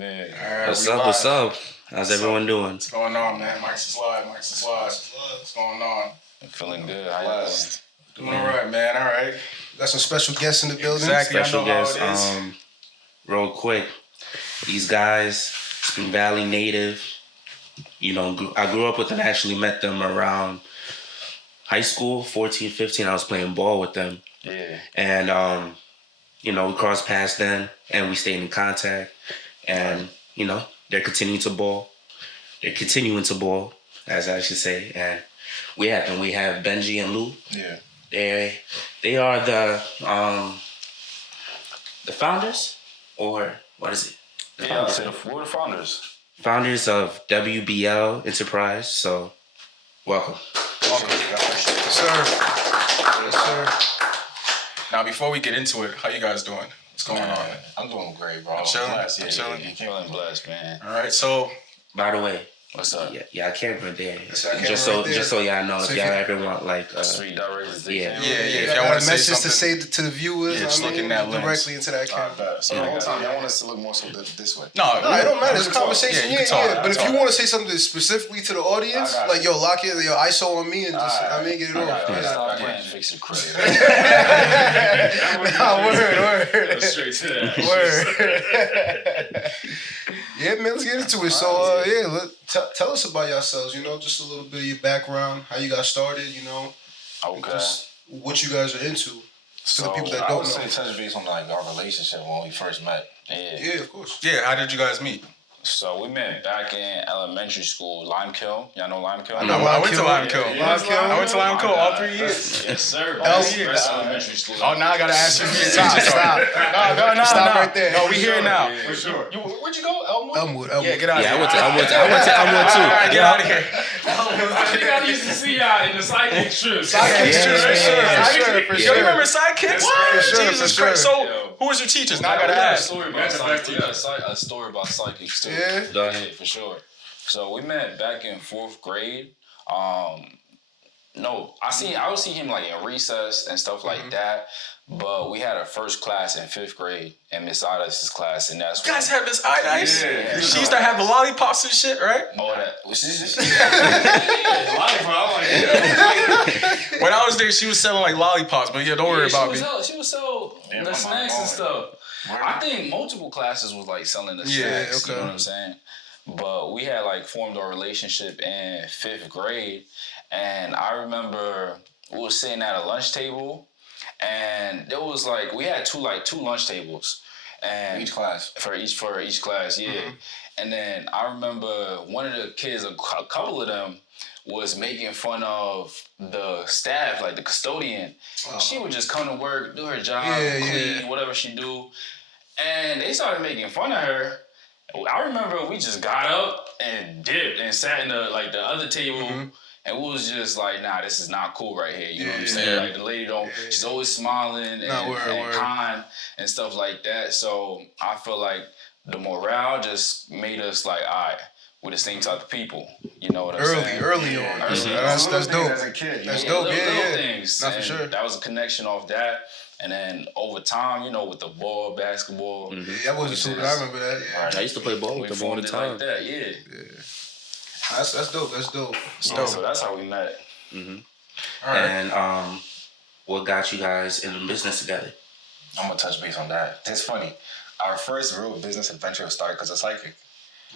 Man. What's up? What's up? How's everyone doing? What's going on, man? Mike's is live. What's going on? I'm feeling good. How you doing? Doing all right, man. All right. Got some special guests in the building. Exactly. Special I know guests. how it is. Real quick, these guys, Spring Valley native. You know, I grew up with them. Actually met them around high school, 14, 15. I was playing ball with them. Yeah. And, you know, we crossed paths then, and we stayed in contact. And, you know, they're continuing to ball. They're continuing to ball, as I should say. And we have them. We have Benji and Lou. Yeah. They are the founders, or what is it? We're the founders. Founders of WBL Enterprise. So, welcome. Yes, sir. Yes, sir. Now, before we get into it, how you guys doing? What's going on? I'm doing great, bro. Chilling? Chilling. Feeling blessed, man. All right, so... By the way, what's up? Yeah, I can't right there. Just so y'all know, if y'all ever want like street direct. Yeah. If y'all want to say message to something, say to the viewers, just look in that lens. directly into that camera. So the whole time, y'all want us to look more so this way? No, it don't matter. It's a conversation. Yeah, you can talk. But if you want to say something specifically to the audience, like, yo, lock it, yo, ISO on me, and just, get it off. Stop playing fix your credit. Word. Straight to that. Word. Yeah, man, let's get into it. So, tell us about yourselves, you know, just a little bit of your background, how you got started, you know. Okay. Just what you guys are into. For the people that I don't would know. say touch base on like our relationship when we first met. Yeah, of course. Yeah, how did you guys meet? So we met back in elementary school, Limekiln. Y'all know Limekiln? I went to Limekiln. I went to Limekiln all 3 years. Yes, sir. First elementary school. Oh, now I gotta ask you. Stop. No. Stop right there. No, we here now. For sure. Where'd you go? Elmwood? Elmwood. Yeah, get out of Yeah, here. I went too. All right, get out of here. I think I used to see y'all in the psychic strips. Sidekicks, for Yo, sure. you remember sidekicks? For sure, Jesus for Christ. sure. So, who was your teachers? Now I gotta We got a ask. story about psychics. We got a story about psychics too. Yeah. Yeah, for sure. So we met back in 4th grade. No, I would see him like in recess and stuff like that. But we had a first class in 5th grade in Miss Ida's class, and that's You guys have Miss Ice? Yeah. She used to have the lollipops and shit, right? all that. When I was there, she was selling like lollipops, but yeah, don't worry about me. She would sell the snacks and stuff. I think multiple classes was like selling the snacks. okay. You know what I'm saying? But we had like formed our relationship in 5th grade, and I remember we were sitting at a lunch table, and there was like we had two lunch tables, and Each class. for each class, yeah. And then I remember one of the kids, a couple of them, was making fun of the staff, like the custodian. She would just come to work, do her job, clean, whatever she do. And they started making fun of her. I remember we just got up and dipped and sat in the other table, and we was just like, nah, this is not cool right here. You know what I'm saying? Like the lady she's always smiling and kind and stuff like that. So I feel like the morale just made us like, all right, we're the same type of people. You know what I'm saying? Early on. That's dope. As a kid, That's dope. Little things. Not for sure. That was a connection off that. And then over time, you know, with the ball, basketball. That wasn't stupid. I remember that. Yeah. Right. I used to play ball with them all the time. Like that, yeah. That's dope. That's dope. So that's how we met. All right. And what got you guys in the business together? I'm gonna touch base on that. It's funny. Our first real business adventure started because of psychic.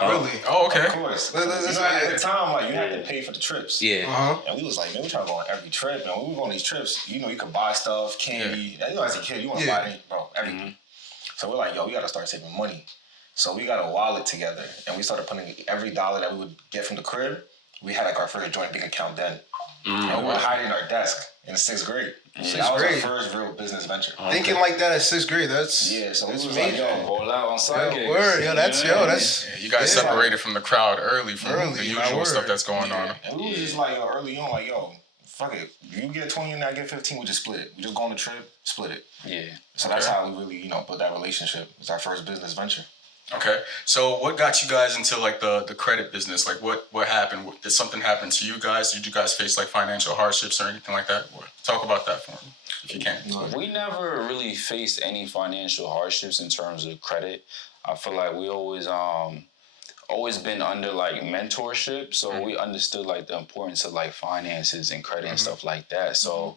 Really? Oh, okay. Of course. You know, at the time, like, you had to pay for the trips. Yeah. And we was like, man, we trying to go on every trip. And when we were going on these trips, you know, you could buy stuff, candy. You know, as a kid, you want to buy everything. So we're like, yo, we got to start saving money. So we got a wallet together, and we started putting every dollar that we would get from the crib. We had like our first joint bank account then. And we were hiding in our desk in 6th grade. That was our first real business venture. Thinking like that at 6th grade, that's so that's we was major. like, yo, Roll out on psychics. Word, that's You guys separated from the crowd early from the usual stuff that's going on. And we was just like, yo, early on, like, yo, fuck it. You get 20 and I get 15, we just split it. We just go on the trip, split it. Yeah. So that's how we really, built that relationship. It's our first business venture. Okay. So what got you guys into like the credit business? Like what happened? Did something happen to you guys? Did you guys face like financial hardships or anything like that? Talk about that for me, if you can. We never really faced any financial hardships in terms of credit. I feel like we always been under like mentorship, so we understood like the importance of like finances and credit and stuff like that. So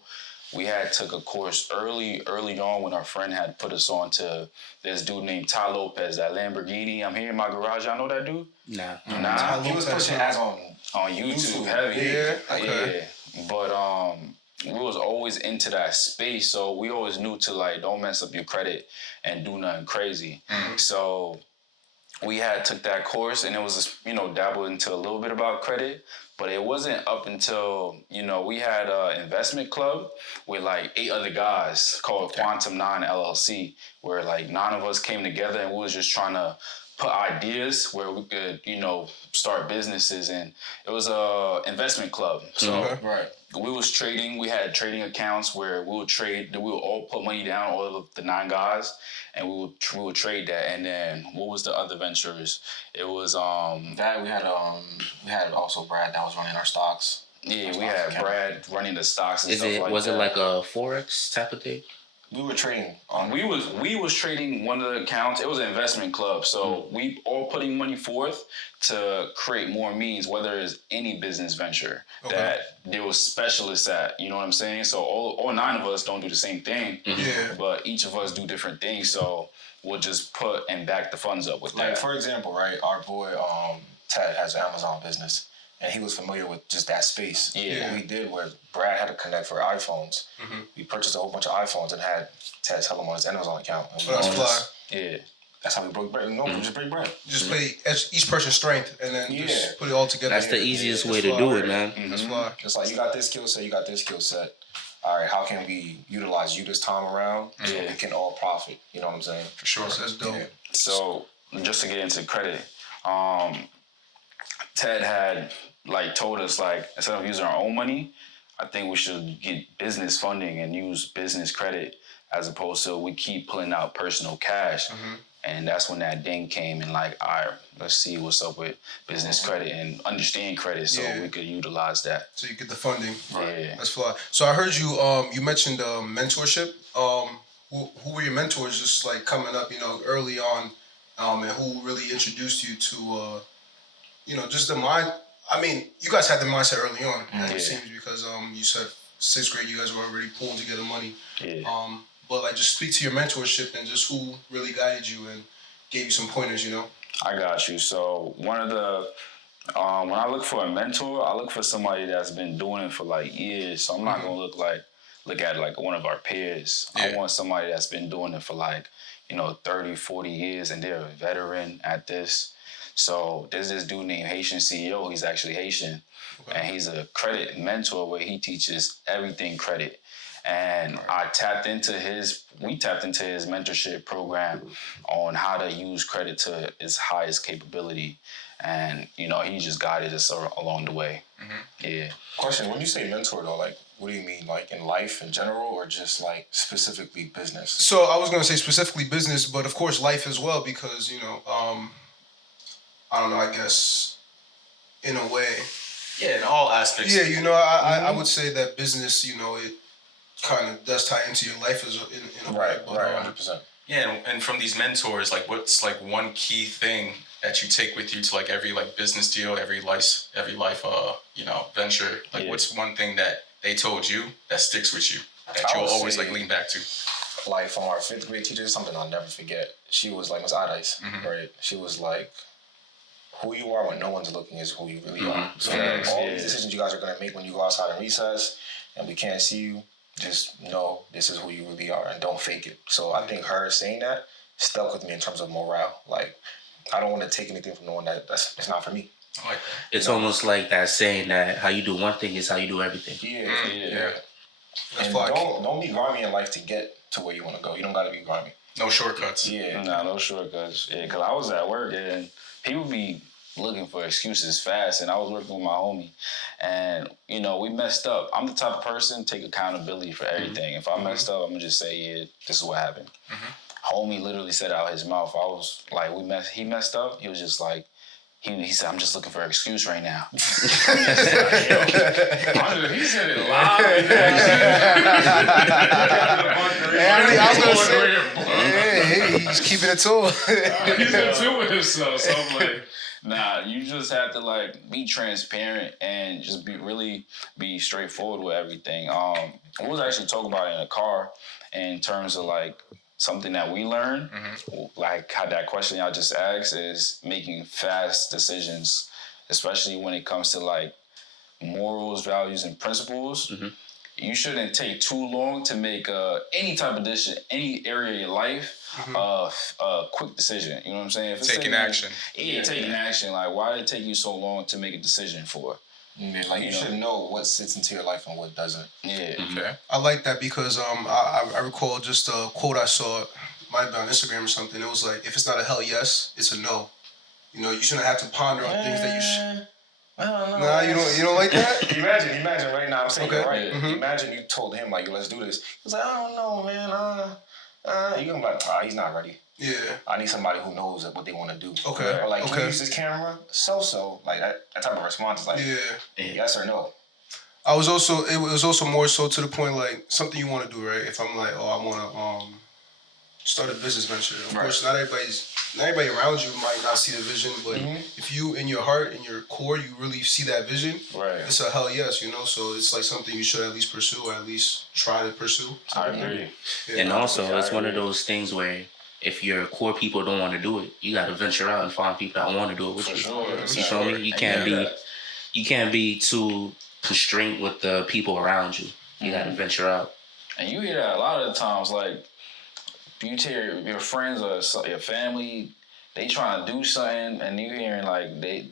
we had took a course early on when our friend had put us on to this dude named Ty Lopez, that Lamborghini. I'm here in my garage. I know that dude. Nah. He was pushing ads on YouTube heavy. Yeah, okay. Yeah. But we was always into that space, so we always knew to like don't mess up your credit and do nothing crazy. So we had took that course, and it was, dabbled into a little bit about credit, but it wasn't up until, we had an investment club with like 8 other guys called Quantum 9 LLC, where like 9 of us came together and we was just trying to put ideas where we could, start businesses. And it was a investment club. So Right. we was trading. We had trading accounts where we would trade. We would all put money down, all of the 9 guys, and we would trade that. And then what was the other ventures? It was That we had also Brad that was running our stocks. yeah, we had Brad running the stocks and stuff like that. Was it like a Forex type of thing? We were trading. We was trading one of the accounts. It was an investment club, so we all putting money forth to create more means, whether it's any business venture that there was specialists at. You know what I'm saying? So all 9 of us don't do the same thing, but each of us do different things. So we'll just put and back the funds up with Like that. for example, right? Our boy Ted has an Amazon business, and he was familiar with just that space. Yeah. What we did was Brad had to connect for iPhones. We purchased a whole bunch of iPhones and had Ted tell him on his Amazon account. And That's fly. Yeah. That's how we broke bread. No, we just break bread. Just play each person's strength and then just put it all together. That's the easiest way to do it, man. That's fly. It's like you got this skill set, you got this skill set. All right, how can we utilize you this time around so we can all profit? You know what I'm saying? For sure. That's dope. Yeah. So just to get into credit, Ted had like told us like instead of using our own money, I think we should get business funding and use business credit as opposed to we keep pulling out personal cash. And that's when that ding came and like, all right, let's see what's up with business credit and understand credit so we could utilize that. So you get the funding. Yeah. That's fly. So I heard you you mentioned mentorship. Who were your mentors just like coming up, early on, and who really introduced you to just the mind. I mean, you guys had the mindset early on, it seems, because you said 6th grade you guys were already pulling together money. Yeah. But like just speak to your mentorship and just who really guided you and gave you some pointers, I got you. So one of the when I look for a mentor, I look for somebody that's been doing it for like years. So I'm not gonna look at like one of our peers. I want somebody that's been doing it for like 30, 40 years and they're a veteran at this. So there's this dude named Haitian CEO. He's actually Haitian, and he's a credit mentor where he teaches everything credit. And we tapped into his mentorship program on how to use credit to its highest capability. And, he just guided us along the way. Yeah. Question, when you say mentor though, like what do you mean? Like in life in general or just like specifically business? So I was going to say specifically business, but of course life as well because, I don't know, I guess in a way. Yeah, in all aspects. Yeah, I would say that business, it kind of does tie into your life in a way. Right, 100%. Yeah, and from these mentors, like what's like one key thing that you take with you to like every like business deal, every life venture? Like what's one thing that they told you that sticks with you that you'll always like lean back to? Like from our 5th grade teacher, something I'll never forget. She was like Miss Adice, right? She was like, who you are when no one's looking is who you really are. So all these decisions you guys are gonna make when you go outside in recess and we can't see you, just know this is who you really are and don't fake it. So I think her saying that stuck with me in terms of morale. Like, I don't want to take anything from no one that's not for me. I like that. It's almost like that saying that how you do one thing is how you do everything. Yeah. And don't be grimy in life to get to where you want to go. You don't got to be grimy. No shortcuts. Yeah. Nah, no shortcuts. Yeah, because I was at work and people be looking for excuses fast, and I was working with my homie, and we messed up. I'm the type of person take accountability for everything. If I messed up, I'm gonna just say, yeah, this is what happened. Homie literally said out his mouth, I was like, he messed up. He was just like, he said, I'm just looking for an excuse right now. He said it live. I was gonna say, Hey, he's keeping it tall. He's into it himself. So I'm like, Nah, you just have to like be transparent and just be straightforward with everything. I was actually talking about it in a car in terms of like something that we learned, like how that question y'all just asked is making fast decisions, especially when it comes to like morals, values, and principles. You shouldn't take too long to make any type of decision, any area of your life, a quick decision. You know what I'm saying? If it's Taking action. Yeah, taking action. Like, why did it take you so long to make a decision for? Yeah, like you should know what sits into your life and what doesn't. Yeah. Okay. I like that because I recall just a quote I saw, might have been on Instagram or something. It was like, if it's not a hell yes, it's a no. You know, you shouldn't have to ponder on things that you should. I don't know. Nah, you don't like that? Imagine right now. I'm saying Okay. you're right. Mhm. Imagine you told him like, yo, let's do this. He's like, I don't know, man. You gonna be like, he's not ready. Yeah. I need somebody who knows what they want to do. Okay. Or like, Okay. can you use this camera? So. Like that type of response is like, Yeah. yes or no. It was also more so to the point like something you want to do, right? If I'm like, I want to start a business venture. Of course, not everybody around you might not see the vision, but if you in your heart, in your core, you really see that vision, Right. it's a hell yes, you know. So it's like something you should at least pursue, or at least try to pursue. I agree. Yeah. And also, it's one of those things where if your core people don't want to do it, you got to venture out and find people that want to do it with you. Sure. You feel me? You can't be too constrained with the people around you. You got to venture out. And you hear that a lot of the times, like, you tell your friends or your family, they trying to do something, and you hearing like they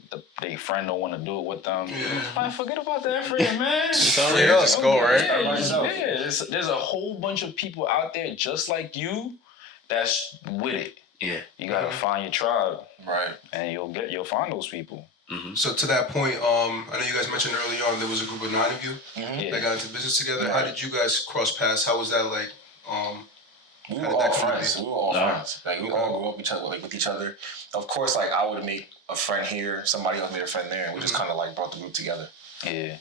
friend don't want to do it with them. Like, forget about that friend, man. Just go, right? Yeah, there's a whole bunch of people out there just like you that's with it. Yeah. You gotta find your tribe, Right. and you'll find those people. So to that point, I know you guys mentioned early on there was a group of 9 of you that got into business together. How did you guys cross paths? How was that like? We How were did that all come to friends. be? We were all friends. Like we all grew up with each other. Of course, like I would make a friend here, somebody else made a friend there, and we just kind of like brought the group together. Yeah.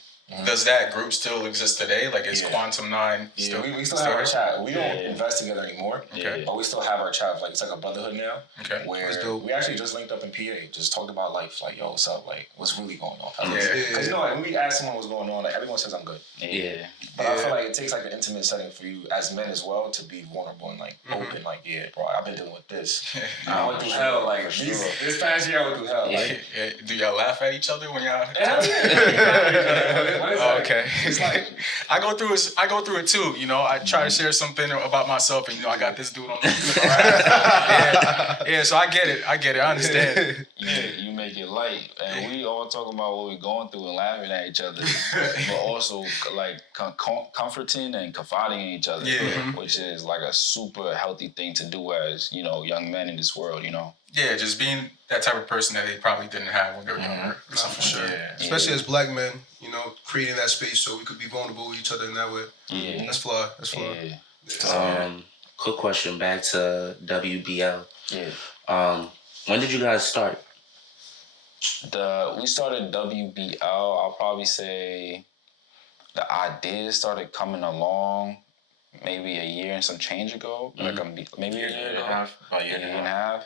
Does that group still exist today? Like, is Yeah. Quantum 9 Yeah, we still have our chat. We don't invest together anymore. Okay. But we still have our chat. Like it's like a brotherhood now. Okay. Where That's dope. we actually just linked up in PA. Just talked about life. Like, yo, what's up? Like, what's really going on? Yeah. Because you know, like when we ask someone what's going on, like everyone says I'm good. Yeah. But I feel like it takes like an intimate setting for you as men as well to be vulnerable and like open. Like, yeah, bro, I've been dealing with this. I went through hell. Like this past year, I went through hell. Like, Do y'all laugh at each other when y'all? yeah. Okay. It's like I go through it too. You know, I try to share something about myself, and I got this dude on. Yeah. So I get it. I understand. You make it light, and we all talking about what we're going through and laughing at each other, but also like comforting and confiding in each other, which is like a super healthy thing to do as young men in this world. Yeah, just being that type of person that they probably didn't have when they were younger. Not for sure. Yeah. Especially as black men, creating that space so we could be vulnerable with each other in that way. Yeah. That's flawed. That's flawed. Yeah. Quick question back to WBL. Yeah. When did you guys start? We started WBL. I'll probably say the ideas started coming along maybe a year and some change ago, like maybe a year and a half, about a year and a half.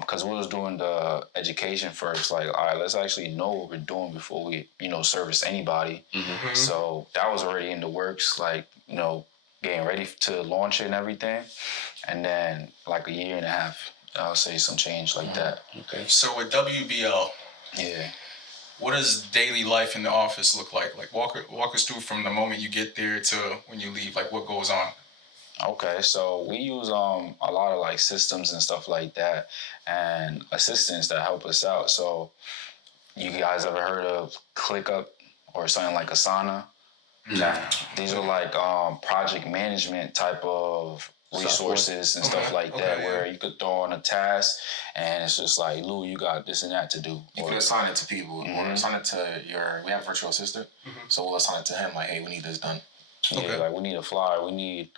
Because we was doing the education first, like, all right, let's actually know what we're doing before we, service anybody. So that was already in the works, like, getting ready to launch it and everything. And then like a year and a half, I'll say some change like that. Okay. So with WBL, Yeah. what does daily life in the office look like? Like walk us through from the moment you get there to when you leave. Like what goes on? Okay, so we use a lot of like systems and stuff like that, and assistants that help us out. So, you guys ever heard of ClickUp or something like Asana? Nah. These are like project management type of resources and stuff like that, where you could throw on a task and it's just like, Lou, you got this and that to do. you could assign it to people or assign it to we have a virtual assistant. So we'll assign it to him like, hey, we need this done. Yeah, like we need a flyer, we need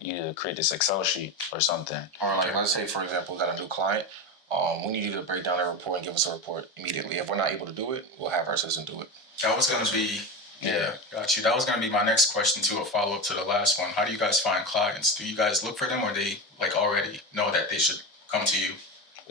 you to create this Excel sheet or something. Or like, let's say, for example, we got a new client. We need you to break down a report and give us a report immediately. If we're not able to do it, we'll have our assistant do it. That was going to be Yeah, got you. That was gonna be my next question too, a follow up to the last one. How do you guys find clients? Do you guys look for them, or they like already know that they should come to you?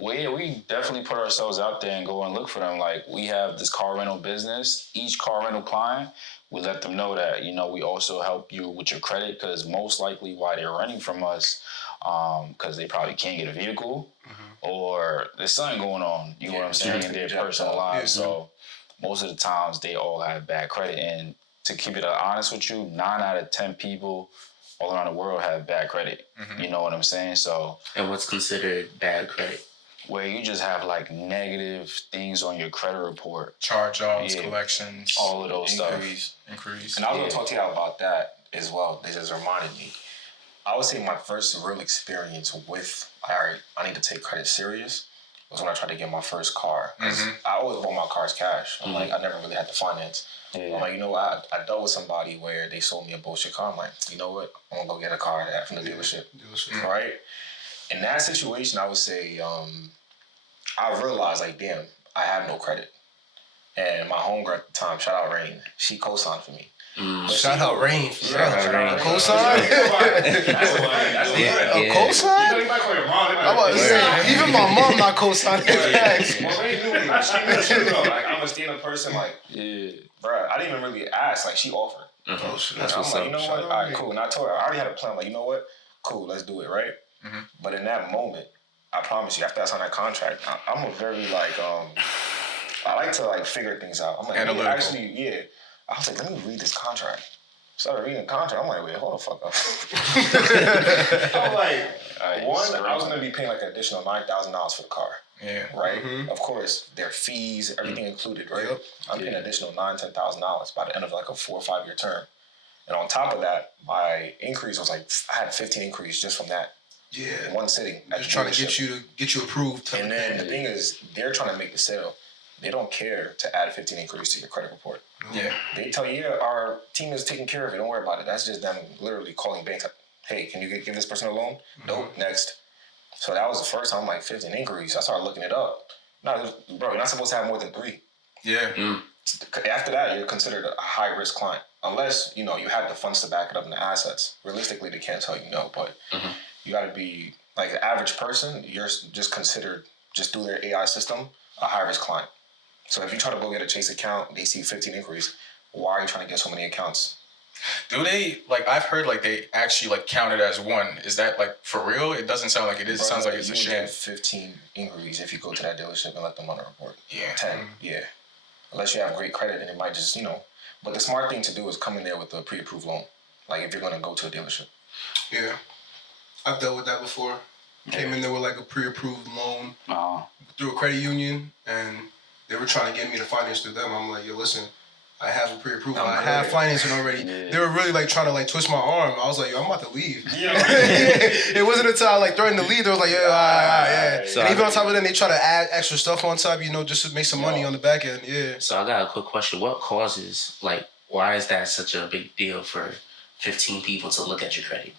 Well, yeah, we definitely put ourselves out there and go and look for them. Like, we have this car rental business. Each car rental client, we let them know that, we also help you with your credit, because most likely why they're renting from us, because they probably can't get a vehicle or there's something going on, you know what I'm saying, in their personal lives. So most of the times they all have bad credit. And to keep it honest with you, 9 out of 10 people all around the world have bad credit. You know what I'm saying? So. And what's considered bad credit? Where you just have like negative things on your credit report. Charge-offs, collections. All of those Inquiries. And I was going to talk to you about that as well. They just reminded me. I would say my first real experience with, I need to take credit serious, was when I tried to get my first car. I always bought my cars cash. I'm like, I never really had to finance. I'm like, you know what? I dealt with somebody where they sold me a bullshit car. I'm like, you know what? I'm going to go get a car from the dealership. Right? In that situation, I would say, I realized, like, damn, I have no credit. And my homegirl at the time, shout out Rain, she co-signed for me. Shout out Rain. Shout out Rain. Co-sign? A co-sign? You might call your mom. I'm about to say, even my mom not co-signing facts. Well, Rain knew me. She knew she knew. Like, I'm a standing person. Like, bruh, I didn't even really ask. Like, she offered. Oh, shit. That's what's like, you know what? All right, cool. And I told her, I already had a plan. Like, you know what? Cool, let's do it, right? But in that moment, I promise you, after I signed that contract, I'm a very, like, I like to, like, figure things out. I'm like, analytical. Actually, I was like, let me read this contract. Started reading the contract. I'm like, wait, hold the fuck up. I'm like, one, I was going to be paying, like, an additional $9,000 for the car. Yeah. Right? Of course, their fees, everything included, right? I'm paying an additional $9,000, $10,000 by the end of, like, a 4 or 5 year term. And on top of that, my increase was, like, I had 15 increase just from that. In one sitting. Just trying to get you approved. And then the thing is, they're trying to make the sale. They don't care to add a 15 increase to your credit report. Yeah. They tell you, our team is taking care of it. Don't worry about it. That's just them literally calling banks. Like, hey, can you give this person a loan? Nope. Next. So that was the first time, like, 15 inquiries. I started looking it up. No, bro, you're not supposed to have more than 3. Yeah. After that, you're considered a high risk client, unless you have the funds to back it up in the assets. Realistically, they can't tell you no, but you got to be like the average person. You're just considered, just through their AI system, a high risk client. So if you try to go get a Chase account, they see 15 inquiries. Why are you trying to get so many accounts? Do they, like, I've heard, like, they actually, like, count it as one. Is that, like, for real? It doesn't sound like it is. It sounds like it's a sham. 15 inquiries if you go to that dealership and let them on the report. Yeah. 10, Unless you have great credit, and it might just, But the smart thing to do is come in there with a pre-approved loan. Like, if you're going to go to a dealership. Yeah. I've dealt with that before. Came in there with, like, a pre-approved loan through a credit union, and they were trying to get me to finance through them. I'm like, yo, listen, I have a pre-approval. I have financing already. They were really, like, trying to, like, twist my arm. I was like, yo, I'm about to leave. It wasn't until I, like, threatened to leave. They was like, yeah. So and even on top of that, they try to add extra stuff on top, just to make some money on the back end. Yeah. So I got a quick question. What causes, like, why is that such a big deal for 15 people to look at your credit?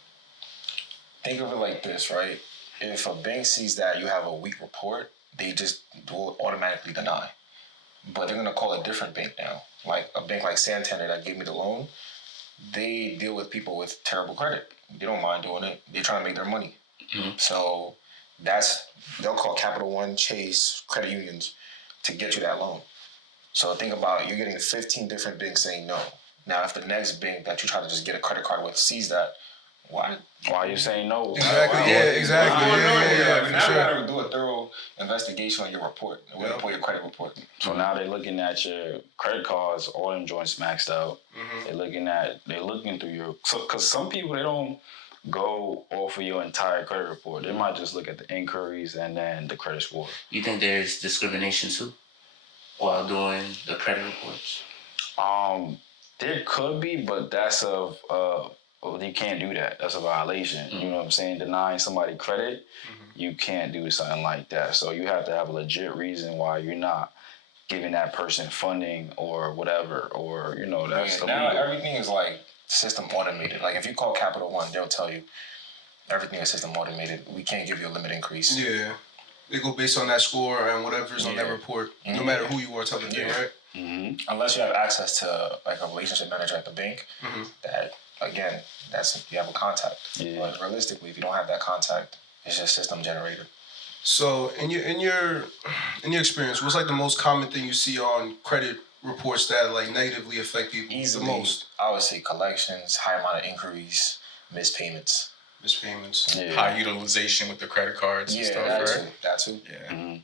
Think of it like this, right? If a bank sees that you have a weak report, they just will automatically deny. But they're going to call a different bank now. Like a bank like Santander that gave me the loan, they deal with people with terrible credit. They don't mind doing it. They're trying to make their money. So they'll call Capital One, Chase, credit unions to get you that loan. So think about it. You're getting 15 different banks saying no. Now, if the next bank that you try to just get a credit card with sees that, why are you saying no? Exactly. Exactly. Yeah. Now we gotta do a thorough investigation on your report. We're gonna pull your credit report. So now they're looking at your credit cards, all them joints maxed out. They're looking through your. So, because some people, they don't go off of your entire credit report. They might just look at the inquiries and then the credit score. You think there's discrimination too while doing the credit reports? There could be, but that's you can't do that. That's a violation. You know what I'm saying? Denying somebody credit, you can't do something like that. So you have to have a legit reason why you're not giving that person funding or whatever, or that's now everything is like system automated. Like if you call Capital One, they'll tell you everything is system automated. We can't give you a limit increase. Yeah. They go based on that score and whatever's on that report, no matter who you are type of thing, right? Unless you have access to like a relationship manager at the bank, that again, you have a contact. Yeah. But realistically, if you don't have that contact, it's just system generated. So in your experience, what's like the most common thing you see on credit reports that like negatively affect people Easily, the most? I would say collections, high amount of inquiries, missed payments. Yeah. High utilization with the credit cards and stuff, right? That too. Yeah.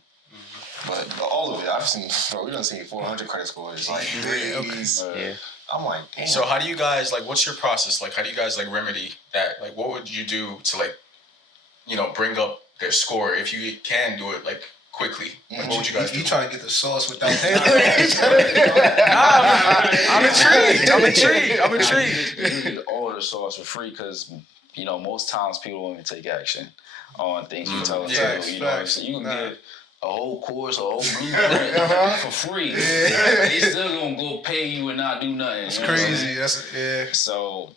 But all of it, I've seen, bro, we done seen 400 credit scores. Like, Yeah. I'm like, damn. So how do you guys, like, what's your process? Like, how do you guys, like, remedy that? Like, what would you do to, like, bring up their score if you can do it, like, quickly? Like, what would you guys do? You trying to get the sauce without paying? I'm intrigued. You get all the sauce for free because, most times people don't even take action on things you tell them to do. So you can get a whole course, a whole blueprint for free. They still gonna go pay you and not do nothing. It's crazy. So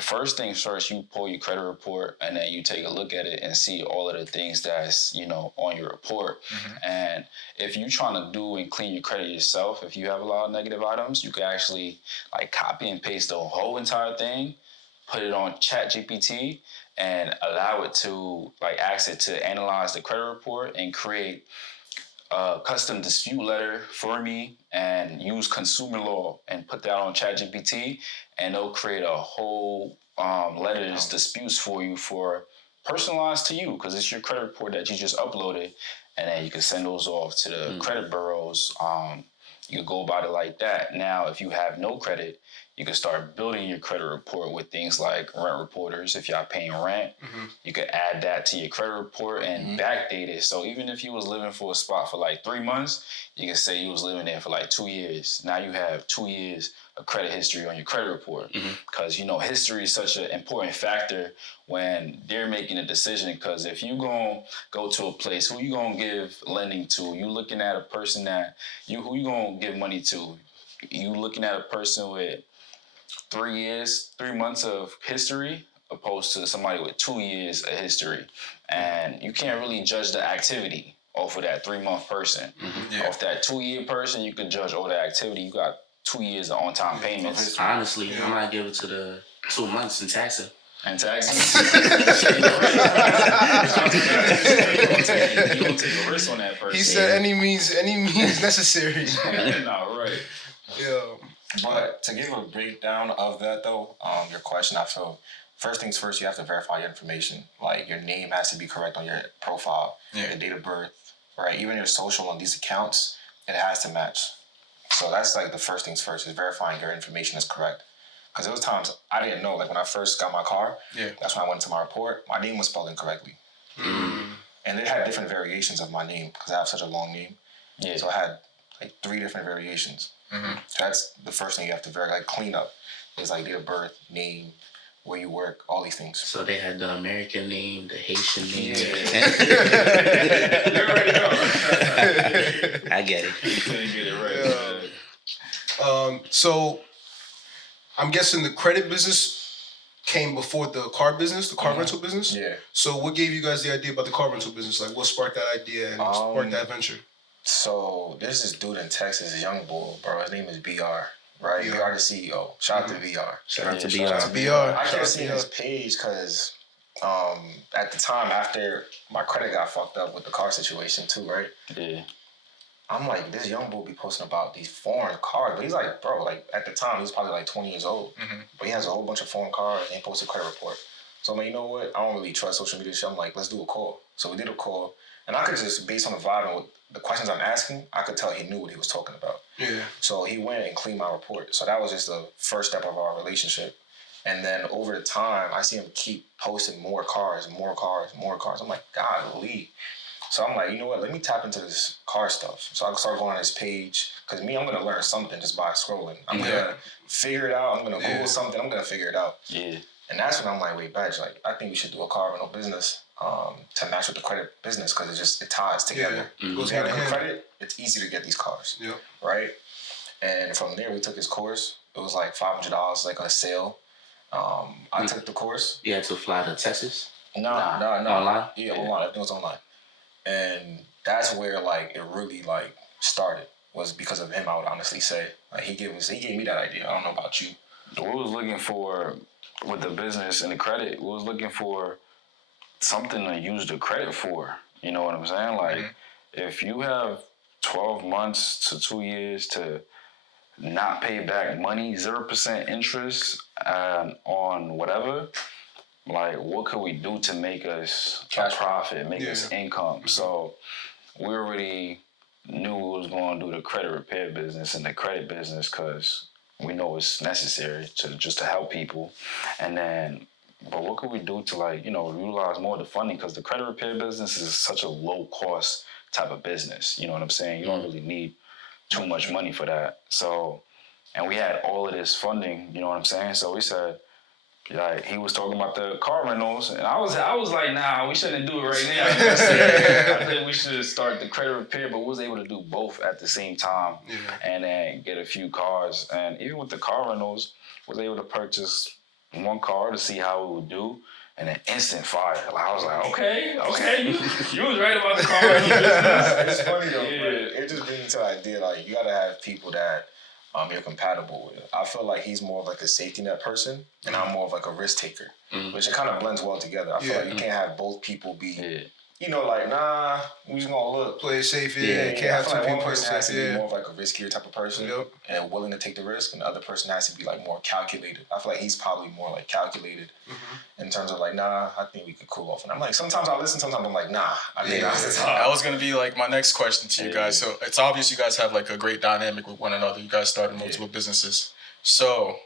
first things first, you pull your credit report and then you take a look at it and see all of the things that's on your report. And if you're trying to do and clean your credit yourself, if you have a lot of negative items, you can actually like copy and paste the whole entire thing, put it on ChatGPT, and allow it to ask it to analyze the credit report and create a custom dispute letter for me and use consumer law and put that on ChatGPT, and they'll create a whole letters disputes for you for personalized to you because it's your credit report that you just uploaded, and then you can send those off to the credit bureaus. You can go about it like that. Now, if you have no credit, you can start building your credit report with things like rent reporters. If y'all paying rent, you can add that to your credit report and backdate it. So even if you was living for a spot for like 3 months, you can say you was living there for like 2 years. Now you have 2 years of credit history on your credit report. Because, history is such an important factor when they're making a decision. Because if you going to go to a place, who you going to give lending to? You looking at a person who you going to give money to? You looking at a person with 3 months of history opposed to somebody with 2 years of history. And you can't really judge the activity off of that 3-month person. Off that 2-year person, you can judge all the activity. You got 2 years of on-time payments. Honestly, I might give it to the 2 months in taxes. And taxes. You don't take a risk on that person. He said any means necessary. No, right. Yeah. But to give a breakdown of that though, your question, I feel first things first, you have to verify your information. Like your name has to be correct on your profile, your date of birth, right? Even your social on these accounts, it has to match. So that's like the first things first is verifying your information is correct. Because there was times I didn't know, like when I first got my car, that's when I went to my report, my name was spelled incorrectly. And it had different variations of my name because I have such a long name. Yeah. So I had like 3 different variations. That's the first thing you have to verify, like clean up. Is like date of birth, name, where you work, all these things. So they had the American name, the Haitian name. I get it. You couldn't get it right. So I'm guessing the credit business came before the car business, the car rental business? Yeah. So what gave you guys the idea about the car rental business? Like what sparked that idea and sparked that venture? So there's this dude in Texas, a young bull, bro. His name is BR, right? BR the CEO. Shout out to BR. Shout out to BR. I kept seeing his page because at the time after my credit got fucked up with the car situation too, right? Yeah. I'm like, this young bull be posting about these foreign cars, but he's like, bro, like at the time he was probably like 20 years old, but he has a whole bunch of foreign cars and he posted a credit report. So I'm like, you know what? I don't really trust social media shit. I'm like, let's do a call. So we did a call, and I could just, based on the vibe and the questions I'm asking, I could tell he knew what he was talking about. Yeah. So he went and cleaned my report. So that was just the first step of our relationship. And then over the time, I see him keep posting more cars. I'm like, golly. So I'm like, you know what? Let me tap into this car stuff. So I start going on his page. Because I'm going to learn something just by scrolling. I'm going to figure it out. I'm going to Google something. I'm going to figure it out. Yeah. And that's when I'm like, wait, Benji, like, I think we should do a car rental business to match with the credit business because it ties together. If you have good credit, it's easy to get these cars. Yeah. Right? And from there, we took his course. It was like $500, like a sale. I took the course. You had to fly to Texas? No. Online? Yeah, online. Everything was online. And that's where, like, it really, like, started. was because of him. I would honestly say, like he gave me that idea. I don't know about you. We was looking for with the business and the credit. We was looking for something to use the credit for. You know what I'm saying? Like if you have 12 months to 2 years to not pay back money, 0% interest on whatever, like what could we do to make us a profit, make us income? So we already knew we was going to do the credit repair business and the credit business because we know it's necessary to help people. And then, but what could we do to like, utilize more of the funding? Because the credit repair business is such a low cost type of business. You know what I'm saying? You don't really need too much money for that. So, and we had all of this funding, you know what I'm saying? So we said, like, he was talking about the car rentals, and I was like, nah, we shouldn't do it right now. I think we should start the credit repair, but we was able to do both at the same time and then get a few cars. And even with the car rentals, was able to purchase one car to see how it would do, and an instant fire. Like, I was like, okay, you was right about the car rental business. It's funny though, but it just brings me to the idea, like, you gotta have people that you're compatible with. I feel like he's more of like a safety net person, and I'm more of like a risk taker, which it kind of blends well together. I feel like you can't have both people be, like, nah, we just gonna look. Play it safe, can't have two people. One person has to be more of like a riskier type of person and willing to take the risk, and the other person has to be like more calculated. I feel like he's probably more like calculated in terms of like, nah, I think we could cool off. And I'm like, sometimes I listen, sometimes I'm like, nah, I think that's the time. That was gonna be like my next question to you guys. So it's obvious you guys have like a great dynamic with one another. You guys started multiple businesses. So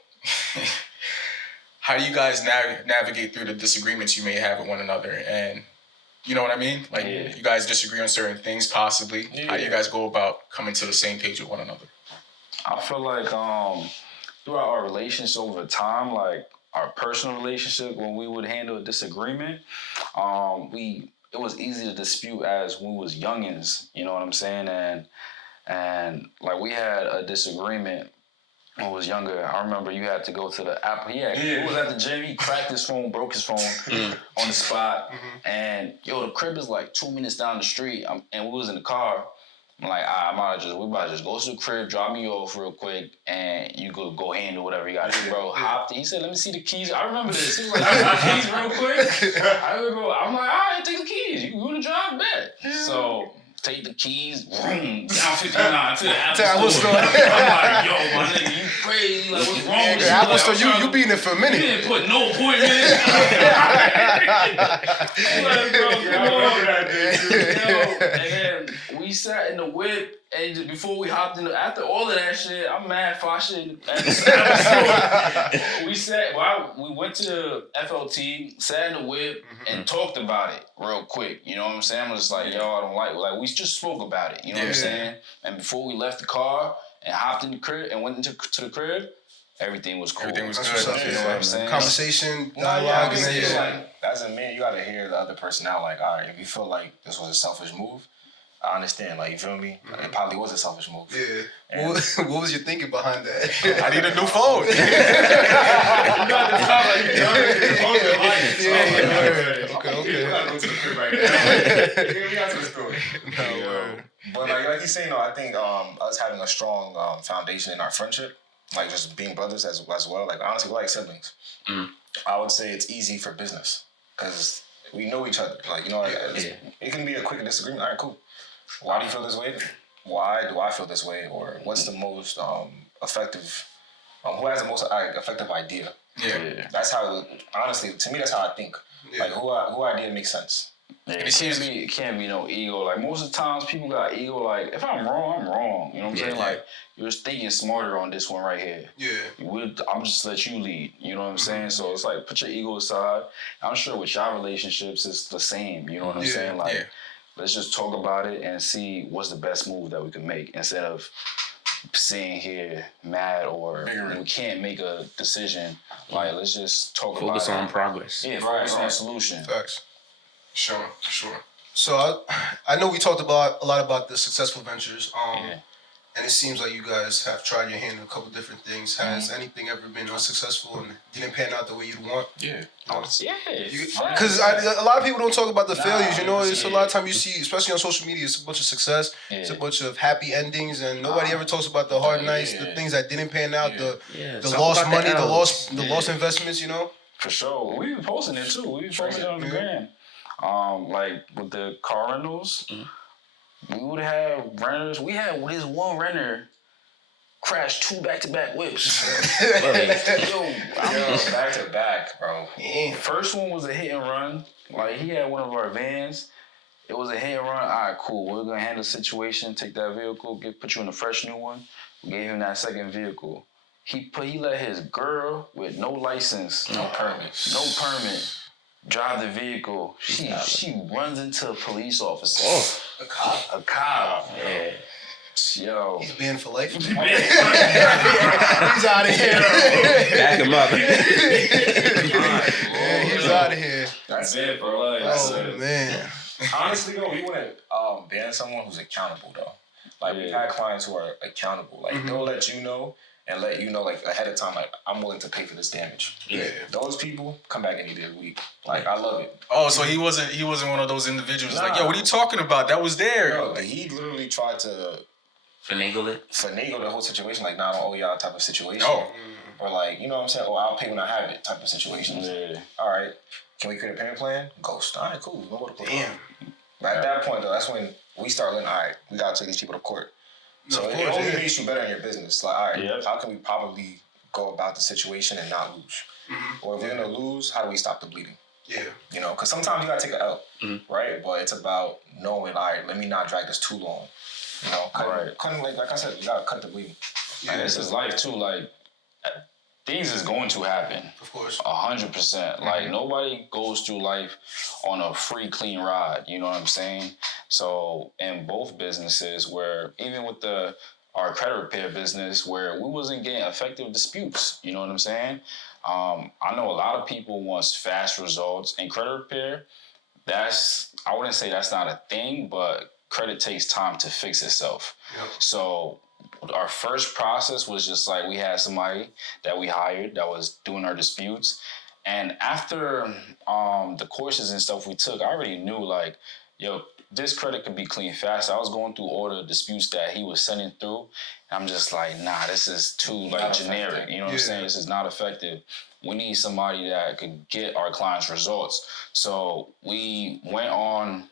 how do you guys navigate through the disagreements you may have with one another? And you know what I mean? Like, you guys disagree on certain things, possibly. How do you guys go about coming to the same page with one another? I feel like throughout our relations over time, like our personal relationship, when we would handle a disagreement, it was easy to dispute as we was youngins. You know what I'm saying? And like we had a disagreement when I was younger. I remember you had to go to the Apple. He was at the gym. He cracked his phone, broke his phone on the spot. And the crib is like 2 minutes down the street. And we was in the car. I'm like, we might just go to the crib, drop me off real quick, and you could go handle whatever you got to do, bro. Hopped in. He said, let me see the keys. I remember this. He was like, I see the keys real quick. I'm like, all right, take the keys. You want to drive back. So take the keys, boom, down 59 to the Apple store. I'm like, yo, my nigga, you crazy. Like, what's wrong with you? Apple store, you be in there for a minute. You didn't put no appointment in. Like, bro, come on. And then we sat in the whip, and just before we hopped in, after all of that shit, I'm mad Fasha at the store. We went to FLT, sat in the whip, and talked about it real quick. You know what I'm saying? I'm just like, yo, I don't like we just spoke about it. You know what I'm saying? And before we left the car and hopped in the crib and went to the crib, everything was cool. Everything was good. You know what I'm saying? Conversation, dialogue, and then like, as a man, you gotta hear the other person out. Like, all right, if you feel like this was a selfish move, I understand. Like, you feel me? Like, it probably was a selfish move. Yeah. What was your thinking behind that? I need a new phone. You got the top like you Okay. You gotta go to the crib right now. We got to the story. But like he's saying, I think us having a strong foundation in our friendship, like just being brothers as well. Like honestly, we're like siblings. I would say it's easy for business because we know each other. Like it can be a quick disagreement. All right, cool. Why do you feel this way? Why do I feel this way? Or what's the most effective? Who has the most effective idea? Yeah. That's how. Honestly, to me, that's how I think. Like who idea makes sense. Yeah, it can't be no ego. Like most of the times, people got ego. Like if I'm wrong, I'm wrong. You know what I'm saying? Like you're thinking smarter on this one right here. I'm just let you lead. You know what I'm saying? So it's like put your ego aside. I'm sure with y'all relationships, it's the same. You know what I'm saying? Like let's just talk about it and see what's the best move that we can make instead of sitting here mad or we can't make a decision. Like let's just talk about it. Focus on progress. Yeah, focus on solution. Facts. Sure. So I know we talked a lot about the successful ventures, And it seems like you guys have tried your hand in a couple different things. Has anything ever been unsuccessful and didn't pan out the way you'd want? Yeah. Because a lot of people don't talk about the failures. You know, it's a lot of time you see, especially on social media, it's a bunch of success. Yeah. It's a bunch of happy endings, and nobody ever talks about the hard nights, the things that didn't pan out, the lost money, the lost investments. You know. For sure, we be posting it too. We be posting it on the gram. Like with the car rentals, we would have renters. We had this one renter crashed 2 back-to-back whips. Back to back, bro. Yeah. First one was a hit and run. Like he had one of our vans. It was a hit and run. All right, cool. We're gonna handle the situation. Take that vehicle. Put you in a fresh new one. We gave him that second vehicle. He let his girl with no license, no permit, drive the vehicle. She runs into a police officer. Oh, a cop. Yeah. Yo. He's banned for life. He's out of here. Back him up. Yeah, he's out of here. That's it for life. Oh, man. Honestly, though, we wouldn't ban someone who's accountable, though. Like, we've had clients who are accountable. Like, they'll let you know and let you know, like, ahead of time, like, I'm willing to pay for this damage. Yeah. Those people come back any day of the week. Like, I love it. Oh, so he wasn't one of those individuals like, yo, what are you talking about? That was there. No, like, he literally tried to finagle the whole situation, like, not on all y'all type of situation. Oh. Or, like, you know what I'm saying? Oh, I'll pay when I have it type of situations. Yeah. All right. Can we create a payment plan? Ghost. All right, cool. Damn. But at that point, though, that's when we start looking, all right, we got to take these people to court. So it only makes you better in your business. Like, all right, how can we probably go about the situation and not lose? Or if we're going to lose, how do we stop the bleeding? Yeah. You know, because sometimes you got to take an L, right? But it's about knowing, all right, let me not drag this too long. You know, cutting, like I said, you got to cut the bleeding. Yeah, this is life, too. Like, things is going to happen. Of course. 100%. Like, nobody goes through life on a free, clean ride. You know what I'm saying? So, in both businesses, where even with our credit repair business, where we wasn't getting effective disputes. You know what I'm saying? I know a lot of people want fast results. In credit repair, I wouldn't say that's not a thing, but credit takes time to fix itself. Yep. So, our first process was just like we had somebody that we hired that was doing our disputes. And after the courses and stuff we took, I already knew like, yo, this credit could be clean fast. I was going through all the disputes that he was sending through. And I'm just like, nah, this is too like generic. Effective. You know what I'm saying? This is not effective. We need somebody that could get our clients results. So we went online,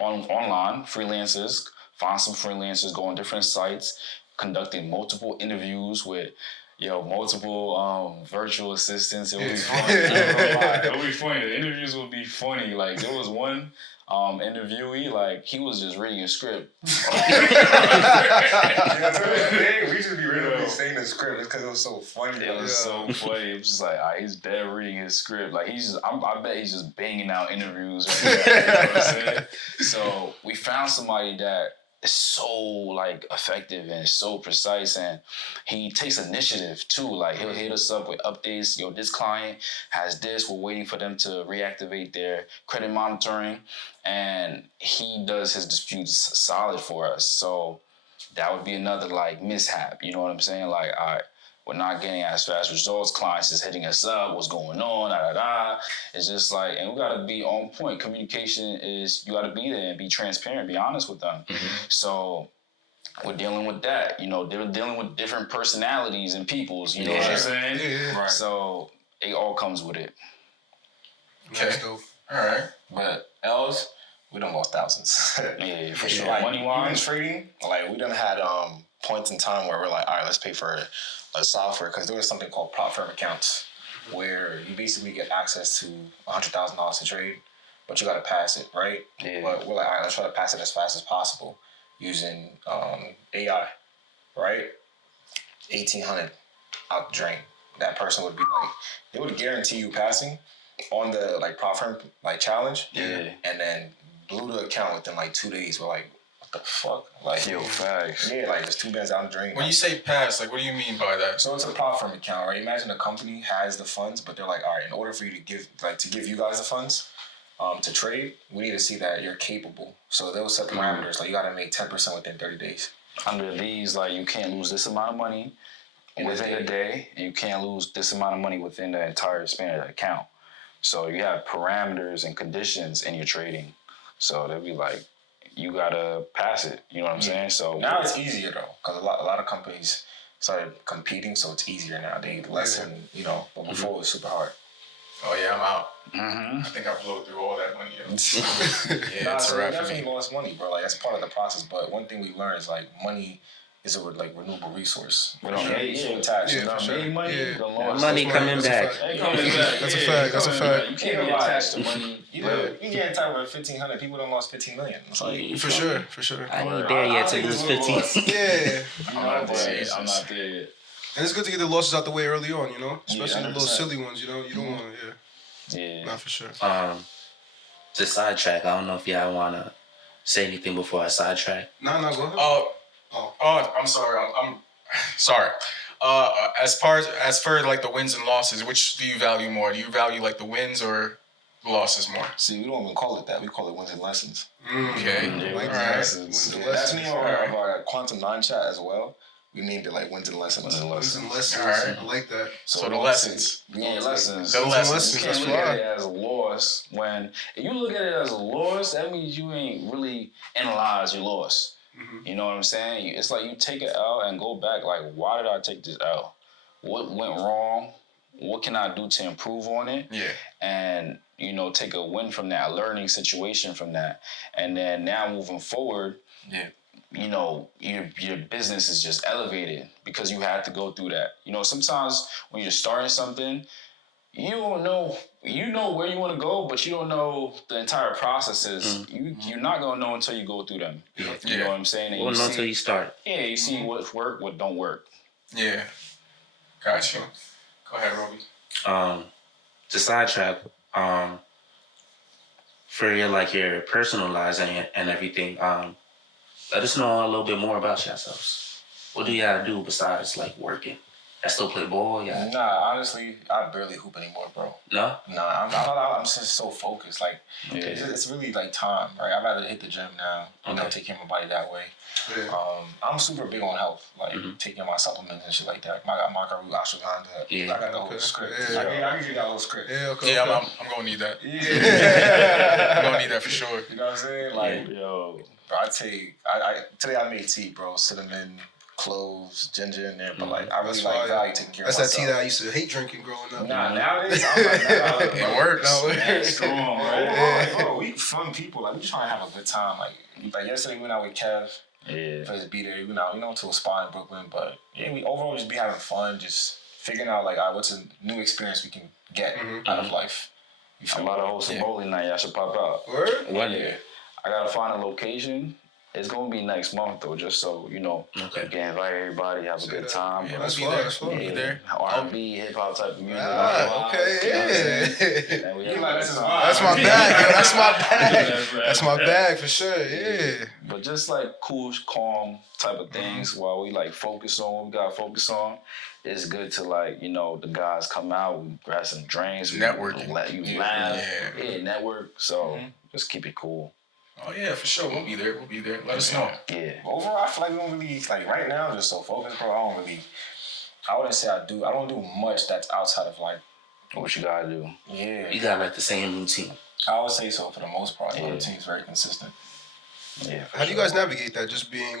freelancers, found some freelancers, go on different sites, conducting multiple interviews with, multiple virtual assistants. It would be funny. It would be funny. The interviews would be funny. Like, there was one interviewee, like, he was just reading a script. We just be randomly saying the script because it was so funny. It was so funny. It was just like, he's dead reading his script. Like, I bet he's just banging out interviews. Right now, you know what I'm saying? So we found somebody that is so like effective and so precise, and he takes initiative too. Like, he'll hit us up with updates. Yo, this client has this. We're waiting for them to reactivate their credit monitoring, and he does his disputes solid for us. So that would be another like mishap. You know what I'm saying? Like, all right, we're not getting as fast results. Clients is hitting us up. What's going on? It's just like, and we gotta be on point. Communication is, you gotta be there and be transparent, be honest with them. So we're dealing with that. They're dealing with different personalities and peoples. You know what I'm saying? Yeah. Right. So it all comes with it. Okay. Dope. All right. But else, we done lost thousands. Yeah, for sure. Like, Money-wise, trading, like, we done had points in time where we're like, all right, let's pay for a software, because there was something called prop firm accounts, where you basically get access to $100,000 to trade, but you got to pass it, right? Yeah. But we're like, all right, let's try to pass it as fast as possible using AI, right? 1,800 out the drain. That person would be like, they would guarantee you passing on the like prop firm like challenge, and then blew the account within like 2 days. We're like, what the fuck? Like, yo, facts. Yeah, like, there's 2 bands down the drain. When you say pass, like, what do you mean by that? So it's a prop firm account, right? Imagine a company has the funds, but they're like, all right, in order for you to give you guys the funds to trade, we need to see that you're capable. So they'll set parameters, like, you got to make 10% within 30 days. under these, like you can't lose this amount of money within a day, and you can't lose this amount of money within the entire span of that account. So you have parameters and conditions in your trading. So they'll be like, you gotta pass it. You know what I'm saying? So now it's easier though, because a lot of companies started competing, so it's easier now. They lessen, but before it was super hard. Oh yeah, I'm out. I think I blew through all that money. Yeah, it's a wrap for me. Definitely lost money, bro. Like that's part of the process. But one thing we learned is like money is a renewable resource. We don't pay tax. Money coming back. That's a fact. That's a fact. You can't be attached to money. You get entitled with 1,500. People don't lost 15 million. It's like, For sure. I ain't there yet to lose 15. Yeah. I'm not there yet. And it's good to get the losses out the way early on, especially the little silly ones. You don't want to. Yeah. Not for sure. To sidetrack, I don't know if y'all want to say anything before I sidetrack. No, go ahead. I'm sorry. I'm sorry. As far as like the wins and losses, which do you value more? Do you value like the wins or the losses more? See, we don't even call it that. We call it wins and lessons. Okay. Like Lessons. That's me on our Quantum 9 chat as well. We named it like wins and lessons. Wins and lessons. All right. I like that. So the lessons. Lessons. The lessons. You can't look at it as a loss. When if you look at it as a loss, that means you ain't really analyze your loss. You know what I'm saying? It's like you take an L and go back. Like, why did I take this L? What went wrong? What can I do to improve on it? Yeah. And take a win from that, a learning situation from that, and then now moving forward. Yeah. Your business is just elevated because you had to go through that. Sometimes when you're starting something, you don't know. You know where you want to go, but you don't know the entire processes. You're not gonna know until you go through them. You know what I'm saying? And Well, not until you start. Yeah, you see what work, what don't work. Yeah. Gotcha. Go ahead, Roby. To sidetrack, for your personal lives and everything, let us know a little bit more about yourselves. What do y'all do besides working? I still play ball, yeah. Nah, honestly, I barely hoop anymore, bro. No? Nah, I'm just so focused. It's really time, right? I'd rather hit the gym now, take care of my body that way. Yeah. I'm super big on health, taking my supplements and shit like that. I got Macaroon, ashwagandha. Yeah. I got the whole script. Yeah. I usually got a little script. Yeah, okay. Yeah, I'm gonna need that. Yeah. I'm gonna need that for sure. You know what I'm saying? Bro, today I made tea, bro. Cinnamon, cloves, ginger in there, but I really value taking care of myself. That's that tea that I used to hate drinking growing up. Nah, nowadays I'm like, It works. That's strong, right? Bro, we fun people. We just trying to have a good time. Like yesterday we went out with Kev. Yeah. For his B-Day, we went out, to a spa in Brooklyn. But yeah, we overall just be having fun, just figuring out what's a new experience we can get out of life. I'm about to host a bowling night. Y'all should pop out. Word? Yeah. I gotta find a location. It's gonna be next month though, just so Okay. You can invite everybody, have a good time. Yeah, That's we'll fun. be That's fun. there. We'll be there. R&B, hip hop type of music. Okay, yeah. You like this is That's my bag. That's my bag. That's my bag for sure. Yeah. But just cool, calm type of things while we focus on what we gotta focus on. It's good to the guys come out, we grab some drinks, Networking. Let you laugh. Yeah. Network. So just keep it cool. Oh yeah, for sure. We'll be there. Let us know. Yeah. Overall, I feel like we don't really right now. I'm just so focused, bro. I wouldn't say I don't do much that's outside of What you gotta do. Yeah. You got the same routine. I would say so for the most part. My routine's very consistent. Yeah. How do you guys navigate that? Just being,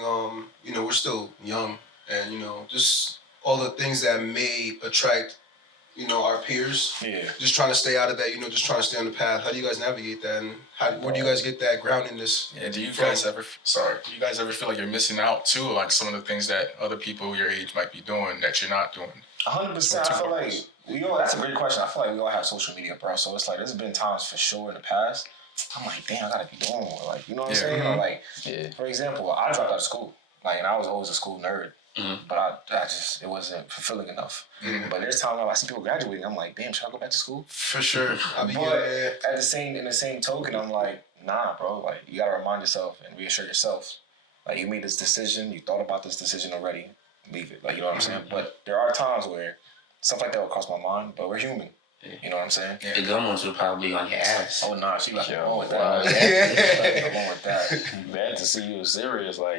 we're still young, and just all the things that may attract, our peers. Yeah. Just trying to stay out of that. Just trying to stay on the path. How do you guys navigate that? And where do you guys get that groundedness? Yeah. Do you guys ever feel like you're missing out too? Some of the things that other people your age might be doing that you're not doing. 100%. I feel like that's a great question. I feel like we all have social media, bro. So it's there's been times for sure in the past. I'm like, damn, I gotta be doing more. You know what I'm saying? For example, I dropped out of school. And I was always a school nerd. But it wasn't fulfilling enough. But there's times I see people graduating, I'm like, damn, should I go back to school? For sure. In the same token, I'm like, nah, bro. You gotta remind yourself and reassure yourself. You made this decision, you thought about this decision already. Leave it. You know what I'm saying? But there are times where stuff like that will cross my mind. But we're human. You know what I'm saying? The gum ones would probably be on your ass. Oh nah, she like, Yo, I'm with wow. that. Yeah. I'm on with that. Bad to see you serious, like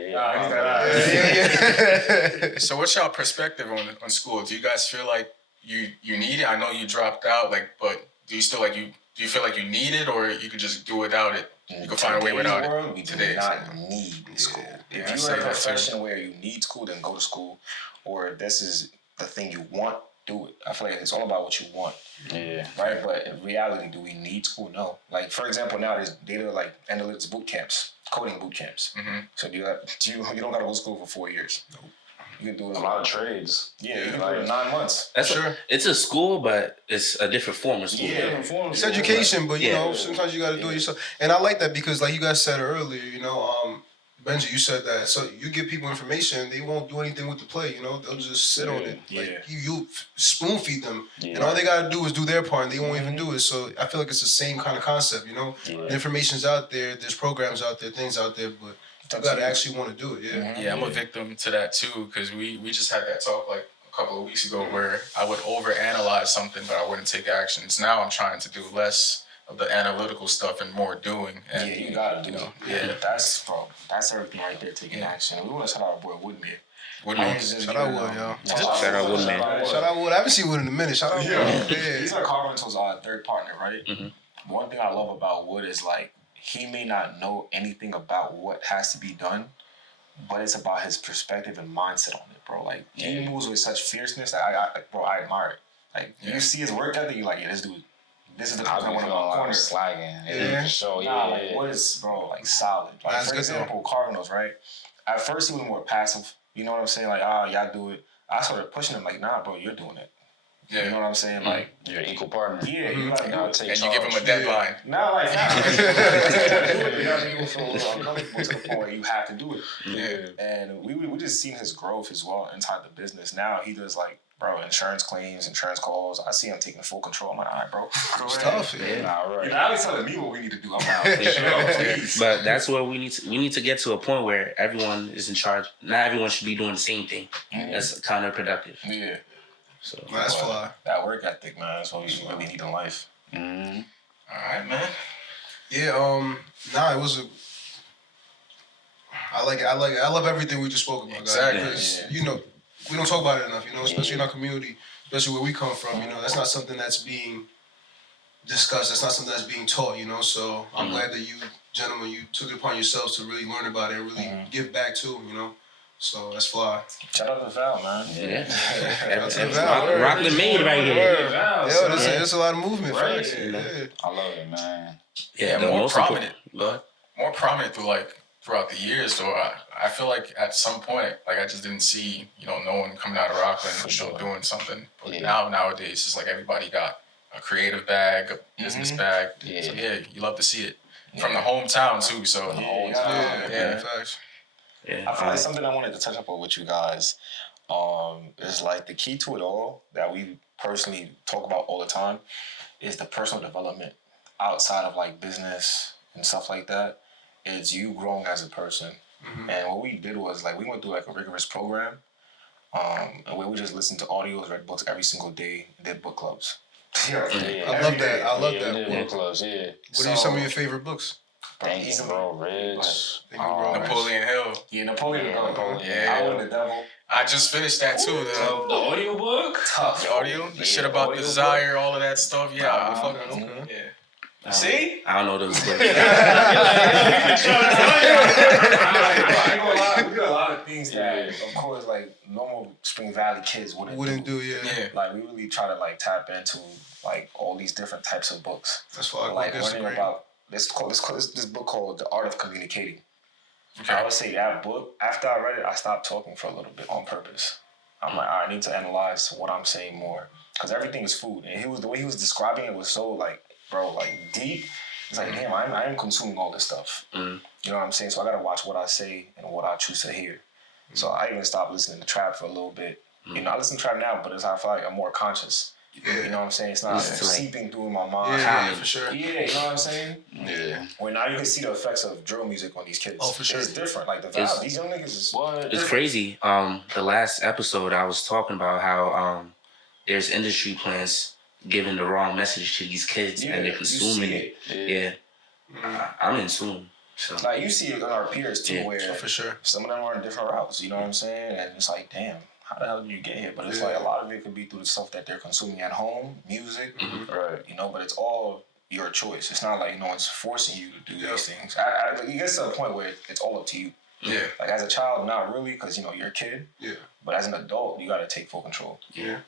So what's y'all perspective on school? Do you guys feel like you need it? I know you dropped out, like, but do you still do you feel like you need it, or you could just do without it? You can find a way without it. We do Today's not need school. Yeah, If you're in a profession where you need school, then go to school. Or this is the thing you want, do it. I feel like it's all about what you want. yeah. Right? But in reality, do we need school? No. Like, for example, now there's data like analytics boot camps, coding boot camps. Mm-hmm. So you don't gotta go to school for 4 years. You can do it A lot of trades. Yeah, you can do it in 9 months. That's Sure. It's a school, but it's a different form of school. Yeah. It's education, but you Yeah. know, sometimes you got to do it yourself. And I like that because, like you guys said earlier, you know, Benji, you said that. So you give people information, they won't do anything with the play. You know, they'll just sit on it. Yeah. Like you spoon feed them, Yeah. and all they got to do is do their part, and they won't even do it. So I feel like it's the same kind of concept. You know, Yeah. the information's out there, there's programs out there, things out there, but you got to actually want to do it. Yeah. Yeah, I'm a victim to that too, because we just had that talk like a couple of weeks ago where I would overanalyze something, but I wouldn't take actions. Now I'm trying to do less of the analytical stuff and more doing. And, Yeah, you gotta do it. Yeah. That's everything right there, taking action. We want to shout out our boy Woodmere. Shout out Wood, yo. Shout out Wood, man. Shout out Wood. I haven't seen Wood in a minute. Shout out Wood. Yeah. He's like Carpenter's third partner, right? Mm-hmm. One thing I love about Wood is like he may not know anything about what has to be done, but it's about his perspective and mindset on it, bro. Like he moves with such fierceness that I admire it. Like you see his work ethic, you're like, yeah, this dude. This is the I person I was want feeling in my like corner. slagging. Yeah. So Nah, yeah. like what is, bro, like solid. Like That's for good example, Cardinals, right? At first he was more passive. You know what I'm saying? Like, y'all do it. I started pushing him like, nah, bro, you're doing it. Yeah. You know what I'm saying? Like, You're an equal partner. yeah, you gotta do Gotta it. take and you give charge. him a deadline. Nah, like, nah. You gotta be so uncomfortable to the point where you have to do it. Yeah. And we just seen his growth as well inside the business. Now he does like, bro, insurance claims, insurance calls. I see him taking full control. I'm like, all right, bro. It's tough. Yeah. Nah, right. Now he's telling me what we need to do. I'm out. Please. But that's where we need to get to a point where everyone is in charge. Not everyone should be doing the same thing. That's counterproductive. Yeah. So That's fly. That work ethic, man, that's what we really need in life. Mm-hmm. All right, man. Yeah, it was I love everything we just spoke about, guys. Exactly. Because, you know, we don't talk about it enough, you know, especially in our community, especially where we come from, you know, that's not something that's being discussed, that's not something that's being taught, you know, so I'm glad that you gentlemen, you took it upon yourselves to really learn about it and really give back too, you know, so that's fly. Shout out to Val, man. yeah, That's a Val. rock the maid right here. Yo, there's a lot of movement, Right. facts. Yeah. I love it, man. Yeah, more most prominent. Go More prominent throughout the years, though. I feel like at some point, like I just didn't see, no one coming out of Rockland, doing something. But nowadays, it's like everybody got a creative bag, a business bag. Yeah. So you love to see it from the hometown too. So Yeah, facts. Yeah, I feel like something I wanted to touch up on with you guys is like the key to it all that we personally talk about all the time is the personal development outside of like business and stuff like that. It's you growing as a person. And what we did was like we went through like a rigorous program where we just listened to audios, read books every single day, did book clubs. Yeah. I love that. I love Yeah, that. book clubs, yeah. What are some of your favorite books? Thinking, bro, Rich. Thinking, Bro, Rich. Napoleon Hill. Yeah, Napoleon. Yeah. I Win the Devil. I just finished that too. The audiobook? Tough. The audio, the shit about audio desire, all of that stuff. Yeah, I fuck with it. Yeah. See? I don't know those books. I ain't gonna lie, we did a lot of things that, of course, like normal Spring Valley kids wouldn't do. Yeah. Yeah. Like we really try to like tap into like all these different types of books. That's why I Like disagree. learning about this book called The Art of Communicating. Okay. I would say that book, after I read it, I stopped talking for a little bit on purpose. I'm like, I need to analyze what I'm saying more. Because everything is food. And the way he was describing it was so like, bro, like deep. It's like, damn, I am consuming all this stuff. You know what I'm saying? So I gotta watch what I say and what I choose to hear. So I even stopped listening to trap for a little bit. You know, I listen to trap now, but I feel like I'm more conscious. Yeah. You know what I'm saying? It's not seeping through my mind. Yeah, for sure. Yeah, you know what I'm saying? Yeah. Where now you can see the effects of drill music on these kids. Oh, for sure. It's different. Like the vibe. These young niggas is what? It's crazy. The last episode I was talking about how there's industry plans giving the wrong message to these kids and they're consuming it. Yeah. I'm in tune. So. Like you see it in our peers too, where for sure some of them are in different routes. You know what I'm saying? And it's like, damn, how the hell did you get here? But it's like a lot of it could be through the stuff that they're consuming at home, music, right? You know, but it's all your choice. It's not like no one's forcing you to do these things. It gets to a point where it's all up to you. Yeah. Like as a child, not really, because you know you're a kid. Yeah. But as an adult, you got to take full control. Yeah.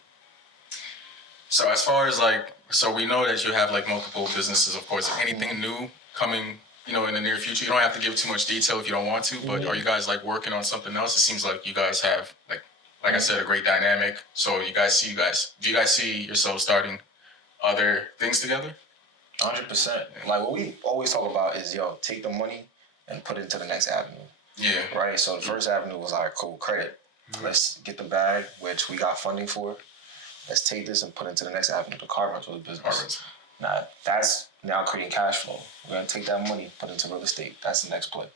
So as far as like, so we know that you have like multiple businesses, of course. Anything new coming, you know, in the near future? You don't have to give too much detail if you don't want to, but are you guys like working on something else? It seems like you guys have like I said, a great dynamic. So do you guys see yourselves starting other things together? 100%. Like what we always talk about is, take the money and put it into the next avenue. Yeah. Right. So the first avenue was like, cool, credit. Let's get the bag, which we got funding for. Let's take this and put it into the next avenue, the car rental business. Now that's now creating cash flow. We're gonna take that money, put it into real estate. That's the next play.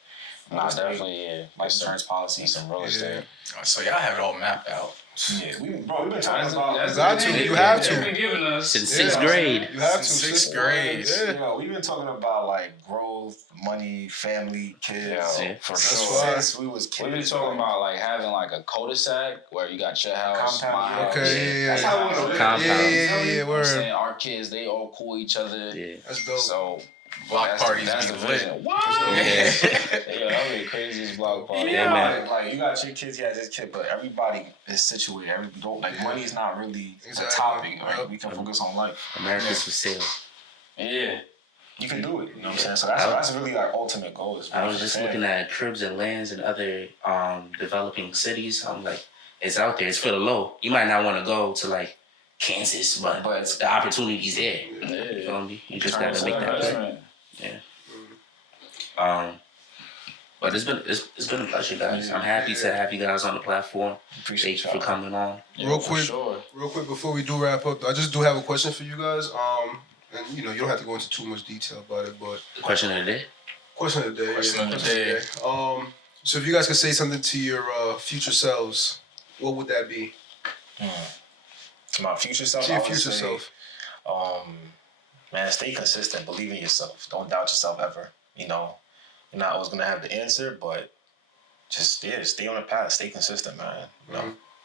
Definitely, like insurance policies, some real estate. So y'all have it all mapped out. Yeah, we've been talking about. You have to. Been giving us Since sixth grade. You have to. Sixth grade. Yeah. We've been talking about like growth, money, family, kids. Yeah, for That's sure. why. Since we was kids. We've been talking about like having like a cul-de-sac where you got your house, Compound, my house. Okay, yeah. That's how we want to live. Compound. Yeah, You know what I'm word. saying? Our kids, they all cool each other. Yeah. That's dope. So Block parties that's be the lit. vision. What? Yeah. Yeah, that was the craziest block party. Yeah, man. Like you got your kids, he has his kid, but everybody is situated. Money is not really Exactly. a topic, right? We can focus on life. America's for sale. Yeah. You can do it. You know what I'm saying? So that's really our ultimate goal. Is I was just looking at cribs and lands in other developing cities. I'm like, it's out there. It's for the low. You might not want to go to like Kansas, but the opportunity's there. You feel me? You just gotta make that play. Yeah. But it's been a pleasure, guys. I'm happy to have you guys on the platform. Appreciate Thank you for coming on. Real for quick, sure. real quick before we do wrap up, I just do have a question for you guys. And you don't have to go into too much detail about it, but The question of the day. question of the day. Question of the day. So if you guys could say something to your future selves, what would that be? To my future self, To your I would future say, self. Man, stay consistent. Believe in yourself. Don't doubt yourself ever. You're not always gonna have the answer, but just stay on the path. Stay consistent, man.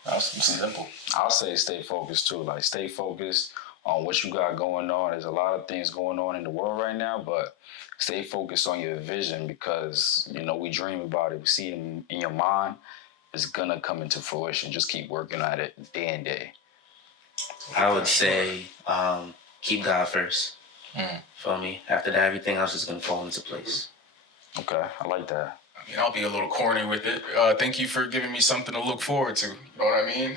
That's simple. I'll say stay focused too. Like stay focused on what you got going on. There's a lot of things going on in the world right now, but stay focused on your vision because we dream about it. We see it in your mind. It's gonna come into fruition. Just keep working at it day and day. I would say keep God first. Feel me? After that, everything else is gonna fall into place. Okay, I like that. I mean, I'll be a little corny with it. Thank you for giving me something to look forward to. You know what I mean?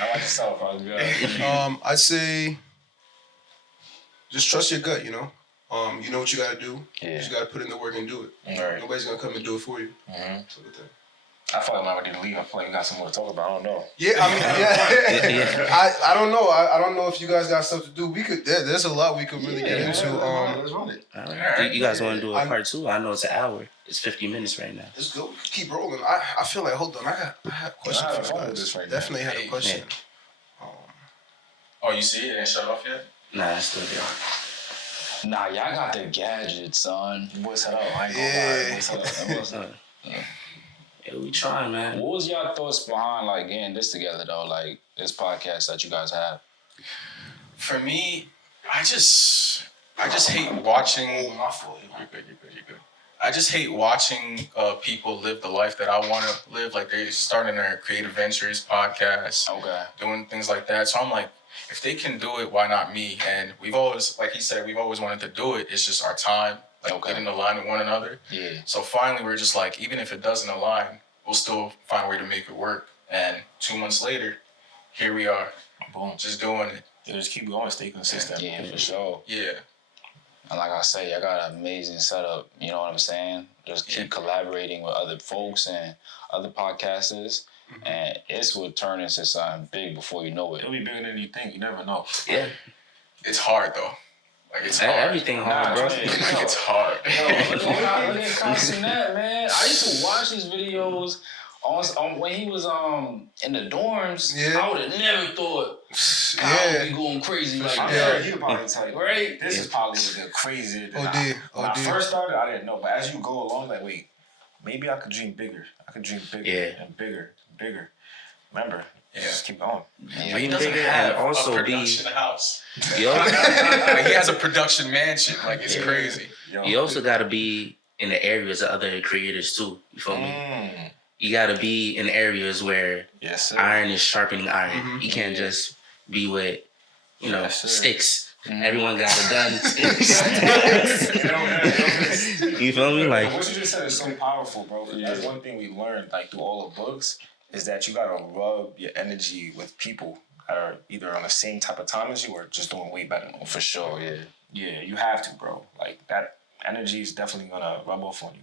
I like yourself. I'd say just trust your gut, you know what you gotta do. Yeah. You just gotta put in the work and do it. Right. Nobody's gonna come and do it for you. So with that. I feel like I'm not ready to leave. I feel like we got some more to talk about. I don't know. Yeah, I mean, I don't know. I don't know if you guys got stuff to do. We could. There's a lot we could really get into. Let's run it. You guys want to do a part 2? I know it's an hour. It's 50 minutes right now. Let's go. We could keep rolling. I feel like hold on. I had a question I for you have guys. this right now. Definitely had a question. Oh, you see it? It ain't shut off yet? Nah, it's still there. Nah, y'all got the gadgets, son. You boys set up. I ain't gonna Yeah. lie. Boys set up. Yeah, we trying, man. What was y'all thoughts behind like getting this together though? Like this podcast that you guys have? For me, I just hate watching. My fault. You're good. I just hate watching people live the life that I want to live. Like they're starting their creative ventures, podcasts, Okay. doing things like that. So I'm like, if they can do it, why not me? And we've always, like he said, we've always wanted to do it. It's just our time, getting aligned with one another. Yeah. So finally, we're just like, even if it doesn't align, we'll still find a way to make it work. And 2 months later, here we are. Boom. Just doing it. Yeah, just keep going. Stay consistent. Yeah, for sure. Yeah. And like I say, I got an amazing setup. You know what I'm saying? Just keep collaborating with other folks and other podcasters. And it will turn into something big before you know it. It'll be bigger than you think. You never know. Yeah. It's hard, though. Like, it's hard. Everything hard, bro. It's hard. Look at Constantine, man. I used to watch his videos when he was in the dorms, Yeah. I would have never thought Kyle would be going crazy like I'm that. sure he could probably tell you. Right? This is probably the crazier than when I OD. first started, I didn't know. But as you go along, like, wait, maybe I could dream bigger. I could dream bigger and bigger. Remember, just keep going. But he doesn't have also a production house. Yo. Like, he has a production mansion. Like, it's crazy. You also got to be in the areas of other creators too. You feel me? You got to be in areas where iron is sharpening iron. Mm-hmm. You can't just be with, sticks. Mm-hmm. Everyone got a gun. You feel me? Like, what you just said is so powerful, bro. That's one thing we learned, like, through all the books, is that you gotta rub your energy with people that are either on the same type of time as you or just doing way better. For sure, yeah. Yeah, you have to, bro. Like, that energy is definitely gonna rub off on you.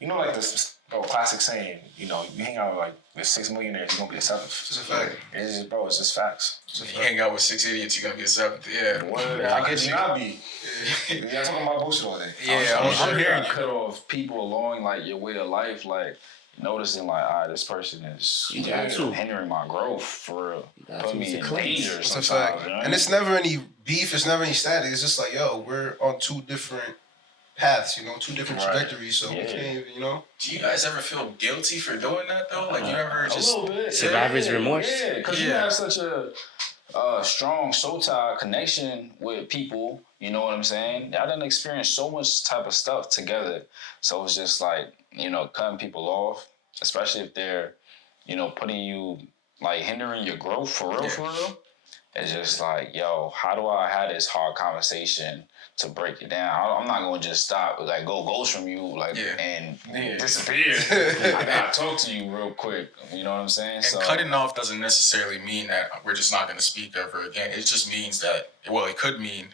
You know, like this classic saying, you hang out with 6 millionaires, you're gonna be a seventh. It's a fact. It's just facts. If you hang out with 6 idiots, you're gonna be a 7th. Yeah. How could you not be? Y'all talking about bullshit all day. Yeah, I'm hearing you. Cut off people along like your way of life, like noticing like, all right, this person is hindering my growth for real. Put me in danger It's a sometimes. fact. You know? And it's never any beef. It's never any static. It's just like, yo, we're on 2 different paths, 2 different trajectories. So we can't even, Do you guys ever feel guilty for doing that though? Like, you ever just a little bit. survivor's remorse? Yeah, because you have such a strong soul tie connection with people. You know what I'm saying? I done experienced so much type of stuff together. So it's just like, cutting people off, especially if they're, putting you, like, hindering your growth for real. It's just like, yo, how do I have this hard conversation to break it down? I'm not going to just stop, like, go ghost from you, like, and disappear. I got to talk to you real quick. You know what I'm saying? And cutting off doesn't necessarily mean that we're just not going to speak ever again. It just means that, it could mean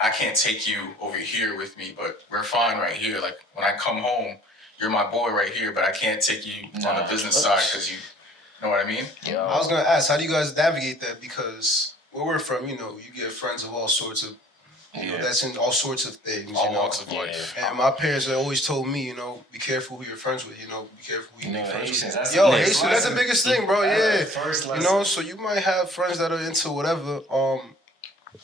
I can't take you over here with me, but we're fine right here. Like, when I come home, you're my boy right here, but I can't take you on the business side because you know what I mean? Yeah. I was going to ask, how do you guys navigate that? Because where we're from, you get friends of all sorts of, that's in all sorts of things. All walks of life. And my parents have always told me, be careful who you're friends with, be careful who you make friends with. Haitians, Haitians, that's the biggest thing, bro, yeah. First lesson. So you might have friends that are into whatever,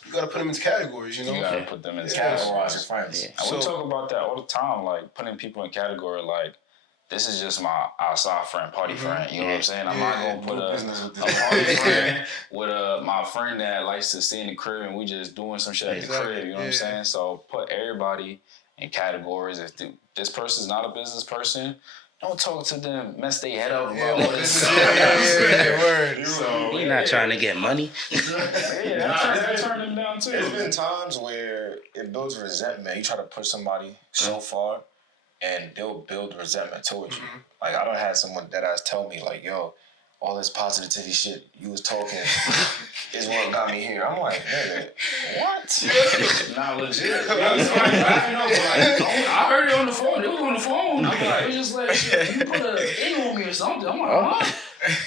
you gotta put them into categories, You gotta put them in categories. categories. Friends. And we talk about that all the time, like putting people in category, like, this is just my outside friend, party friend. You know what I'm saying? I'm not gonna put a party friend with my friend that likes to stay in the crib and we just doing some shit at the crib. You know what I'm saying? So put everybody in categories. If this person's not a business person, don't talk to them, mess their head up about what it's word. So we're not trying to get money. that turned them down too. There's been times where it builds resentment. You try to push somebody so far, and they'll build resentment towards you. Like, I done had someone that tell me, like, yo, all this positivity shit you was talking is what got me here. I'm like, nigga, what? Not legit. I heard it on the phone. It was on the phone. I'm like, it just like, shit, you put a thing on me or something. I'm like, huh?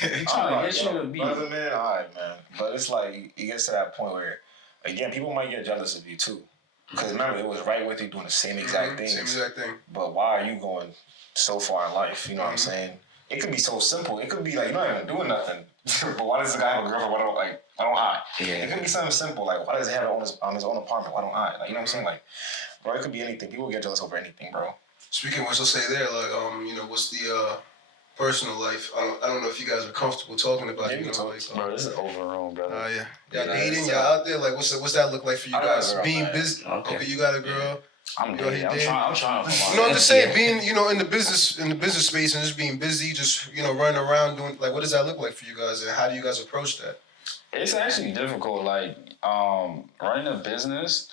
I'm trying to get you to be. Brother, man, all right, man. But it's like, it gets to that point where, again, people might get jealous of you, too. Because remember, it was right with you doing the same exact things. Same exact thing. But why are you going so far in life? You know what I'm saying? It could be so simple. It could be like, you're not even doing nothing. But why does the guy have a girlfriend? Why don't I? Yeah. It could be something simple. Like, why does he have it on his own apartment? Why don't I? Like, you know what I'm saying? Like, bro, it could be anything. People get jealous over anything, bro. Speaking of what you'll say there, like, what's the personal life? I don't know if you guys are comfortable talking about it. Bro, this is overrun, brother. Y'all dating? Y'all out there? Like, what's that look like for you guys? Being busy? Okay, you got a girl. I'm dating. I'm trying to. I'm just saying, being in the business space and just being busy, just running around doing, like, what does that look like for you guys, and how do you guys approach that? It's actually difficult, like running a business,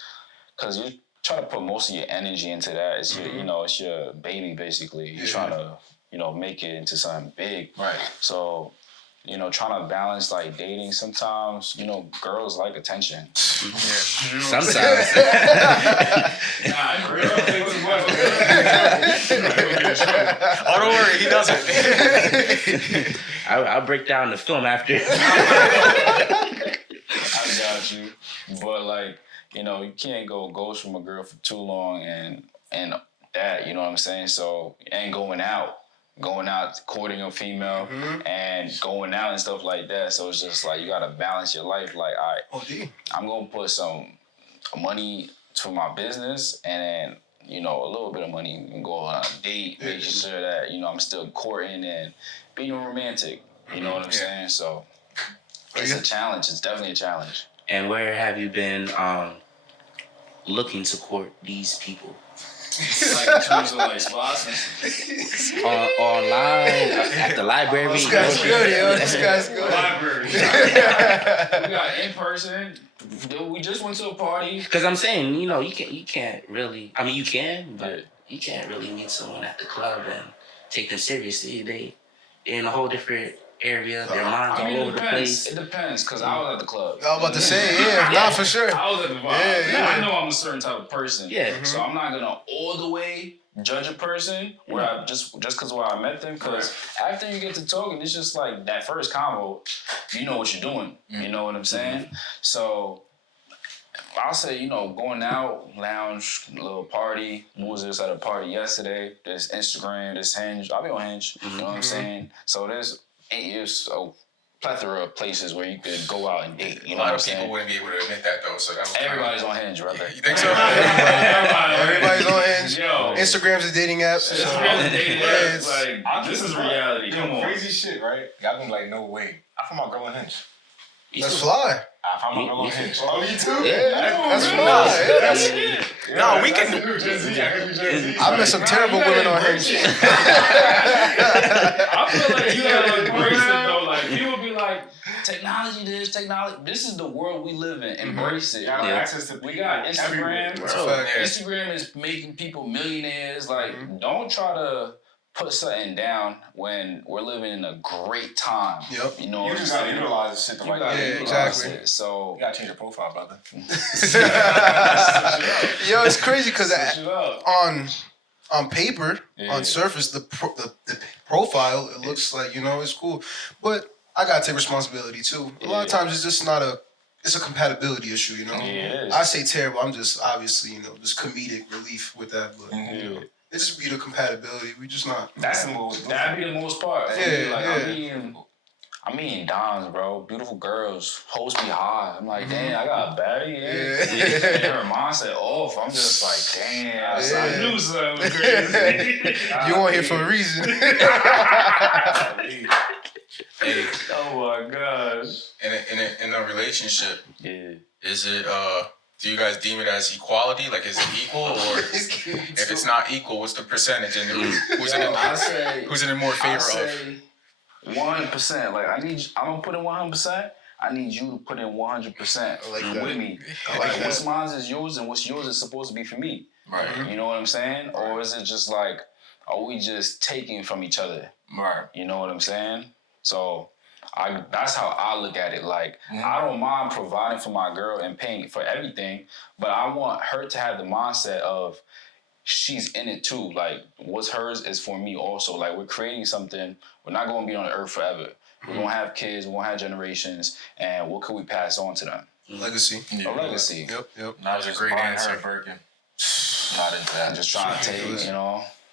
because you try to put most of your energy into that. It's your, it's your baby basically. You're trying to, make it into something big. Right. So, trying to balance like dating. Sometimes, girls like attention. Sometimes. Oh, don't worry, he doesn't. I'll break down the film after. I got you. But like, you can't go ghost from a girl for too long and that, you know what I'm saying? So, and going out. going out courting a female and going out and stuff like that. So it's just like you gotta balance your life. Like, all right, I'm gonna put some money to my business and then, a little bit of money can go on a date, making sure that, I'm still courting and being romantic. You know what I'm saying? So it's a challenge. It's definitely a challenge. And where have you been looking to court these people? Like in terms of like spots online, at the library. This guy's good, yo. This guy's good. Library. we got in person. We just went to a party. Because I'm saying, you can't really. I mean, you can, but you can't really meet someone at the club and take them seriously. They're in a whole different area. Their minds all over the place. It depends, because I was at the club. I was about to say, not for sure. I was at the vibe. I know I'm a certain type of person. Yeah. So I'm not gonna all the way judge a person where I just because where I met them. Because after you get to talking, it's just like that first convo. You know what you're doing. You know what I'm saying? So I'll say, going out, lounge, little party. We was just at a party yesterday. There's Instagram, there's Hinge. I'll be on Hinge. You know what I'm saying? So there's a plethora of places where you could go out and date. You know what I'm saying? A lot of people wouldn't be able to admit that though. So that was Everybody's on Hinge, brother. You think so? Everybody's on Hinge. Yo. Instagram's a dating app. Instagram's a dating app. It's Like, this is reality. Come on. Crazy shit, right? Y'all been like, no way. I found my girl on Hinge. Let's fly. I found my girl on Hinge. Oh, you too? That's fly. No, we can. I met some terrible women on Hinge. I feel like you gotta embrace it though. Like, people be like, Technology, this is the world we live in. Embrace it. Got access to We got Instagram. Fact. Instagram is making people millionaires. Like, don't try to put something down when we're living in a great time. Yep. You know You what I'm just gotta saying? utilize this shit the right way. Yeah, exactly. So You gotta change your profile, brother. Yo, it's crazy because switch it up. on paper, on surface, the profile, it looks like, it's cool. But I gotta take responsibility too. A lot of times it's just it's a compatibility issue, Yeah, it is. I say terrible, I'm just obviously, just comedic relief with that, but it just be the compatibility. We just not. That's the most. That'd be the most part. Yeah, I mean, dimes, bro. Beautiful girls. Hoes be high. I'm like, damn, I got a baddie. And her mindset off. I'm just like, damn. I knew something was crazy. You on here for a reason. Hey, Oh my gosh. in a relationship, Yeah. is it do you guys deem it as equality? Like, is it equal, or if it's not equal, what's the percentage? And who's it in more favor of? 100%. Like, I'm gonna put in 100%. I need you to put in 100% like that. with me. I like that. What's mine is yours, and what's yours is supposed to be for me. Right. You know what I'm saying? Or is it just like, are we just taking from each other? Right. You know what I'm saying? So that's how I look at it. Like, I don't mind providing for my girl and paying for everything, but I want her to have the mindset of she's in it too. Like, what's hers is for me also. Like, we're creating something. We're not going to be on the earth forever. We're going to have kids. We're going to have generations. And what could we pass on to them? Legacy. A legacy. Yep. That was a great answer. Not into that. Just trying to take,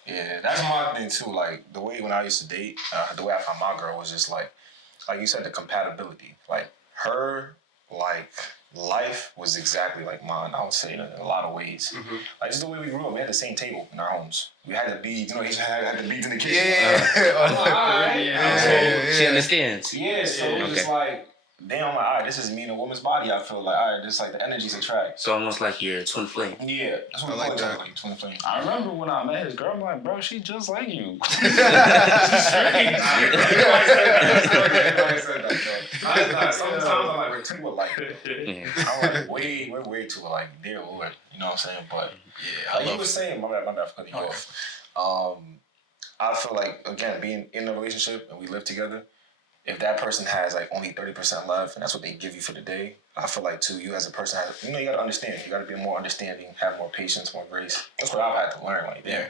Yeah, that's my thing too. Like, the way when I used to date, the way I found my girl was just like you said, the compatibility. Like, her, life was exactly like mine, I would say, in a lot of ways. Like, just the way we grew up, we had the same table in our homes. We had the beads, you had the beads in the kitchen. She understands. Yeah, so it was just like, damn, like, all right, this is me in a woman's body. I feel like, all right, this like the energies attract. So almost like your twin flame. Yeah, that's what I like that. Like twin flame. I remember when I met his girl, I'm like, bro, she just like you. Sometimes I'm like, we're too alike. I'm like, we're way too alike. Dear Lord, you know what I'm saying? But Yeah, like you were saying, my bad for cutting you off. I feel like, again, being in a relationship and we live together, if that person has like only 30% left and that's what they give you for the day, I feel like too, you as a person, you got to understand. You got to be more understanding, have more patience, more grace. That's what I've had to learn. Like, damn,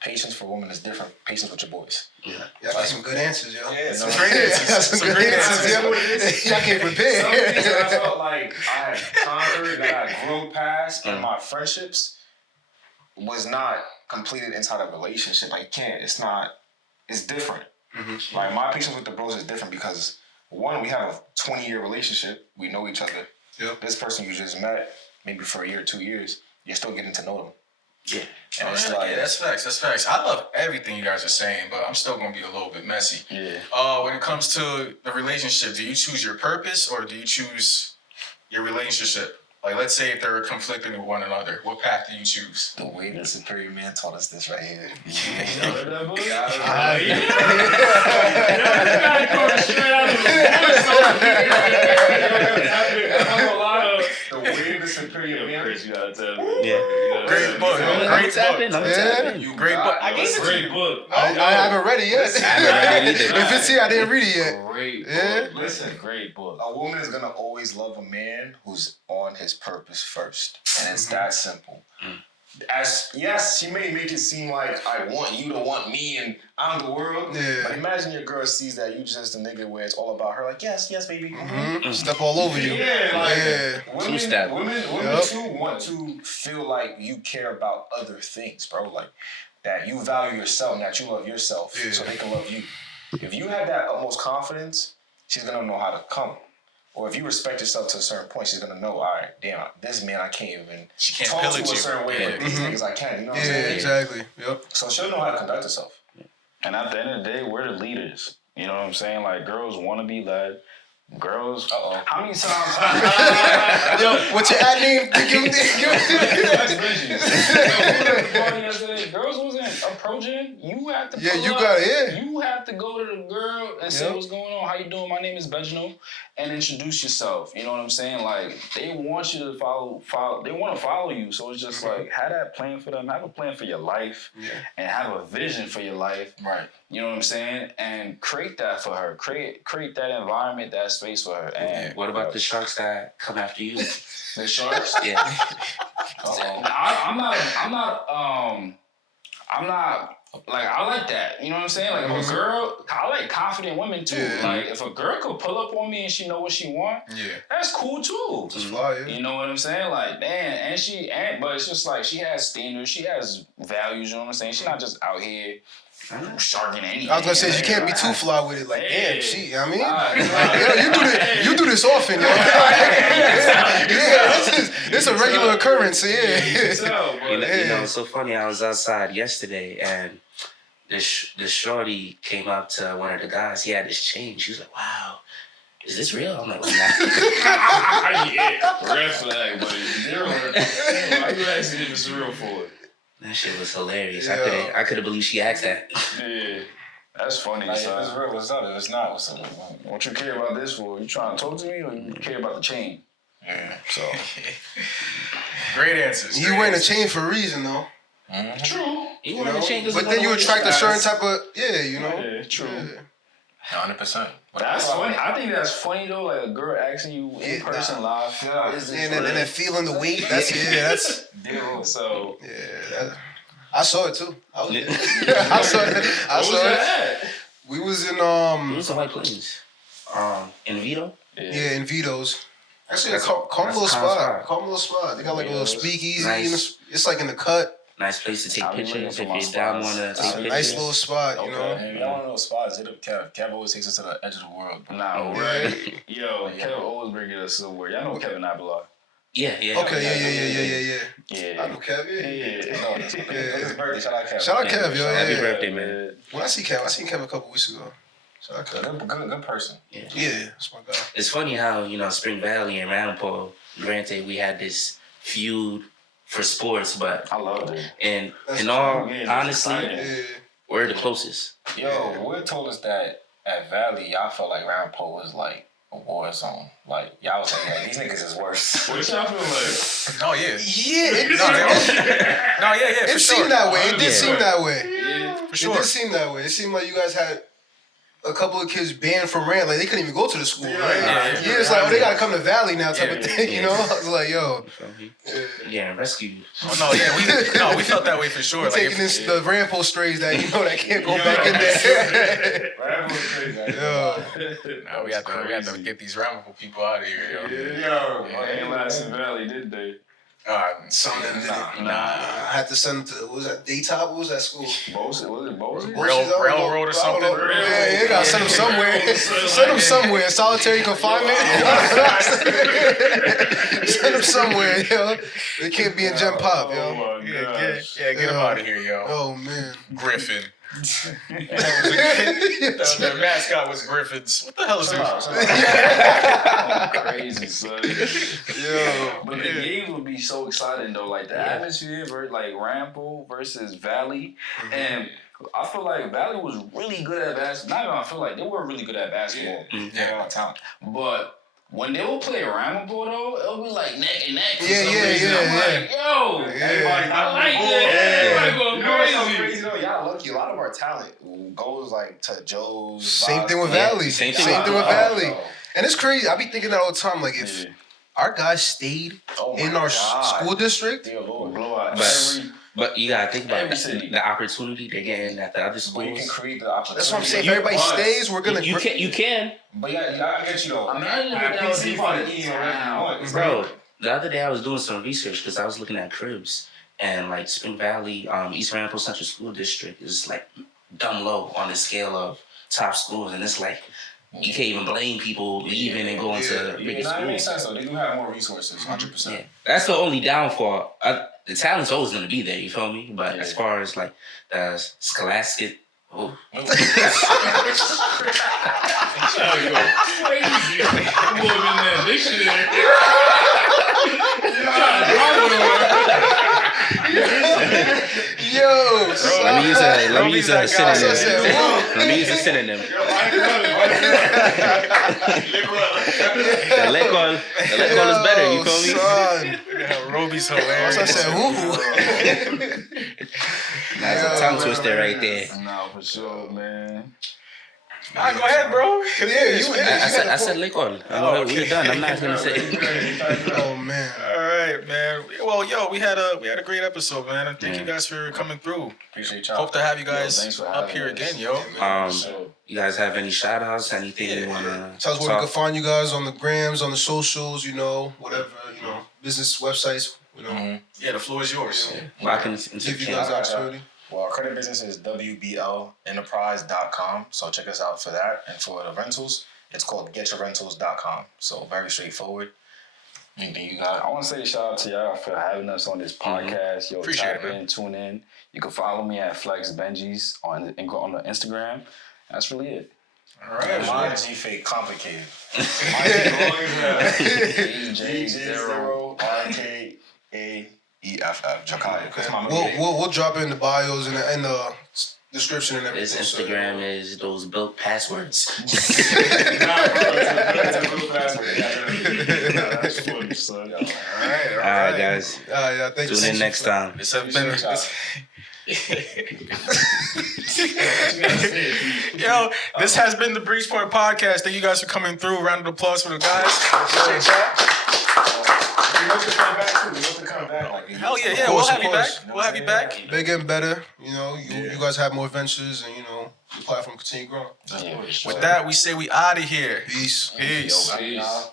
patience for women is different. Patience with your boys. Y'all got some good answers, yo. Yeah, some great answers. Some great answers, yo. Y'all came prepared. Some things that I felt like I had conquered, that I grew past, and my friendships was not completed inside a relationship. Like, it's not is different. Mm-hmm. Like my patience with the bros is different because one, we have a 20-year relationship. We know each other. Yep. This person you just met, maybe for a year, 2 years, you're still getting to know them. Yeah. And it's Yeah, like, that's facts. That's facts. I love everything you guys are saying, but I'm still gonna be a little bit messy. Yeah. When it comes to the relationship, do you choose your purpose or do you choose your relationship? Like, let's say if they're conflicting with one another, what path do you choose? the way the superior man taught us this right here. Read that book? The way the superior man. Chris, you gotta tell me. Yeah. Great book. I'm tapping. I'm tapping. You great book. I gave it great book. I haven't read it yet. I haven't read it either. If it's here, I didn't read it yet. Great book. Yeah. Listen, great book. A woman is gonna always love a man who's on his purpose first, and it's that simple. As yes, she may make it seem like I want you to want me and I'm the world. Yeah. But imagine your girl sees that you just a nigga where it's all about her. Like yes, baby. Step all over you. Yeah, Yeah. Two-step. Women Yep. too want to feel like you care about other things, bro. Like that you value yourself and that you love yourself, Yeah. so they can love you. If you have that utmost confidence, she's gonna know how to come. Or if you respect yourself to a certain point, she's gonna know, all right, damn, this man I can't even She can't talk to pillage a you. certain way, but these niggas I can. You know what I'm Yeah, saying? exactly. Yep. So she'll know how to conduct herself. And at the end of the day, we're the leaders. You know what I'm saying? Like, girls want to be led. Girls, how many times? Yo, what's your ad name? That's Benji. Girls wasn't approaching. You have to. Yeah, pull you up. got it. Yeah. You have to go to the girl and say Yep. what's going on. How you doing? My name is Benji, and introduce yourself. You know what I'm saying? Like they want you to follow. They want to follow you. So it's just like have that plan for them. Have a plan for your life, and have a vision for your life. Right. You know what I'm saying? And create that for her. Create that environment, that space for her. And What about the sharks that come after you? the sharks? Yeah. I'm not like I like that. You know what I'm saying? Like if a girl, I like confident women too. Yeah. Like if a girl could pull up on me and she know what she want, that's cool too. Just fly, yeah. You know what I'm saying? Like damn, but it's just like she has standards, she has values. You know what I'm saying? She's not just out here sharking anything. I was gonna say she can't be too fly with it. Like, damn, she. I mean, Right. you do this often, yo. This a regular occurrence. Yeah. You know, it's so funny. I was outside yesterday and this shorty came up to one of the guys. He had this chain. She was like, "Wow, is this real?" I'm like, "Well, nah." Yeah, red flag, buddy. Zero. Why you asking if it's real for it? That shit was hilarious. Yeah. I couldn't believe she asked that. Yeah, that's funny. Like, if son. it's real, what's up? If it's not, what's up? What you care about this for? You trying to talk to me or you care about the chain? Yeah. So Great answers. You wearing a chain for a reason, though. true. You wearing a chain 'cause But you then wanna you wear attract a this certain size. type of you know. Yeah, true. Yeah. 100%. That's funny. I think that's funny though. Like a girl asking you in person live. Yeah. Is this And then feeling the weight. That's that's So I saw it too. I was there. I saw it. I what was saw it. that? We was in It was some White Plains. In Vito. in Vito's. Actually, a That's- calm that's little a calm spot. spot. Calm little spot. They got like a little Vito's. speakeasy. Nice. It's like in the cut. Nice place to take I'll be pictures looking if for you my down spots. want to It's take a pictures. Nice little spot, you know. And y'all want to know spots, hit up Kev. Kev always takes us to the edge of the world. Nah, right. Yo, Kevin always bringing us somewhere. Y'all know Kevin Abelar. Yeah. Okay, yeah. Yeah. I know Kev, yeah. No, it's his birthday. Shout out Kev. Shout out Kev, yo, Happy yeah. birthday, man. When I seen Kev a couple weeks ago. Shout out Kev. Good person. Yeah, that's my guy. It's funny how, Spring Valley and Ramapo, granted, we had this feud for sports, but I love it. in all honestly, Yeah. we're the closest. Yo, Wood told us that at Valley, y'all felt like Rampo was like a war zone. Like, y'all was like, yeah, these niggas is worse. What y'all feel like? Oh, yeah. Yeah, For it sure. seemed that way. It did Yeah. seem that way. For It sure. did seem that way. It seemed like you guys had a couple of kids banned from Rand. Like, they couldn't even go to the school, right? yeah. It's like, oh, they gotta come to Valley now type of Yeah. thing, you know? I was like, yo. Yeah, rescued. Oh, no, yeah, we felt that way for sure. We're Like, taking the Rampo strays that, that can't go back in there. Yo. we have to get these Rambo people out of here, yo. They ain't last in Valley, did they? Some of them did it. Nah. I had to send them to, what was that, Daytop? What was that school? Boston, was it Boston? Railroad or something? Yeah, you gotta send them somewhere. Send them somewhere. Solitary confinement. Send them somewhere, yo. They can't be in Gen Pop, yo. Oh my gosh. Get him out of here, yo. Oh, man. Griffin. That mascot was Griffins. What the hell is that? Crazy, son. Yo. But the games would be so exciting though. Like the atmosphere, like Ramble versus Valley, and I feel like Valley was really good at basketball. Not even I feel like they were really good at basketball. Yeah, talent. But when they would play Ramble though, it would be like neck and neck. For Yeah, some yeah, reason. yeah, I'm yeah. like, yo, Everybody, I like that. Everybody going You know what's so crazy. crazy though? Y'all lucky. A lot of our talent goes like to Joe's. Same thing with Yeah, Valley. same Same thing thing with with Valley. And it's crazy. I be thinking that all the time. Like, if our guys stayed in our school district, Dear Lord. Blow out But- every. But you gotta think about Every city. the opportunity they're getting at the other But you can schools. create the opportunity. that's what I'm saying. If everybody stays, we're gonna. You can, But yeah, I get you though. I'm not even down PC to probably the eating town. bro. The other day I was doing some research because I was looking at cribs and like Spring Valley, East Ramapo Central School District is like dumb low on the scale of top schools, and it's like you can't even blame people leaving and going to bigger Yeah, that makes schools. sense though. They do have more resources, 100%. Yeah, that's the only downfall. The talent's always gonna be there. You feel me? But as far as like the scholastic, oh. Crazy. I'm going in that dictionary. Yo, Let me use a synonym. Whoa. Let me use a synonym. The lecol is better. You feel me? Son. Roby's So hilarious. I said, woo. That's a tongue twister right there. Nah, for sure, man. All right, go ahead, bro. Yeah, you. I said lecol. We're done. I'm not gonna say. Oh man. All right, man. Well, yo, we had a great episode, man. And thank you guys for coming through. Appreciate y'all. Hope to have you guys thanks for up having here us. again, yo. You guys have any shout outs? Anything you wanna Tell us where we can talk? find you guys on the grams, on the socials, whatever, business websites, Yeah, the floor is yours. Lock into give you the guys channel. opportunity. Well, our credit business is WBLenterprise.com. So check us out for that. And for the rentals, it's called GetYourRentals.com. So very straightforward. Anything you got? I want to say shout out to y'all for having us on this podcast. Yo, Appreciate tap it, man. in, tune in. You can follow me at Flex Benji's on the Instagram. That's really it. All right. Mine is fake complicated. J0RKAEFF. Jakaya. That's my middle We'll drop it in the bios and the description and everything. His Instagram is those built passwords. That's funny, son. All right, All right, guys. Yeah, thank you. Tune in next time. This has been. Yo, this has been the BreachPoint Podcast. Thank you guys for coming through. Round of applause for the guys. Appreciate y'all. We hope to come back too. We hope to come back. Hell yeah, Of course, we'll have you of back. course. We'll have you back. Bigger and better. You guys have more adventures and the platform continue growing. With that, we say we out of here. Peace. Peace. Peace.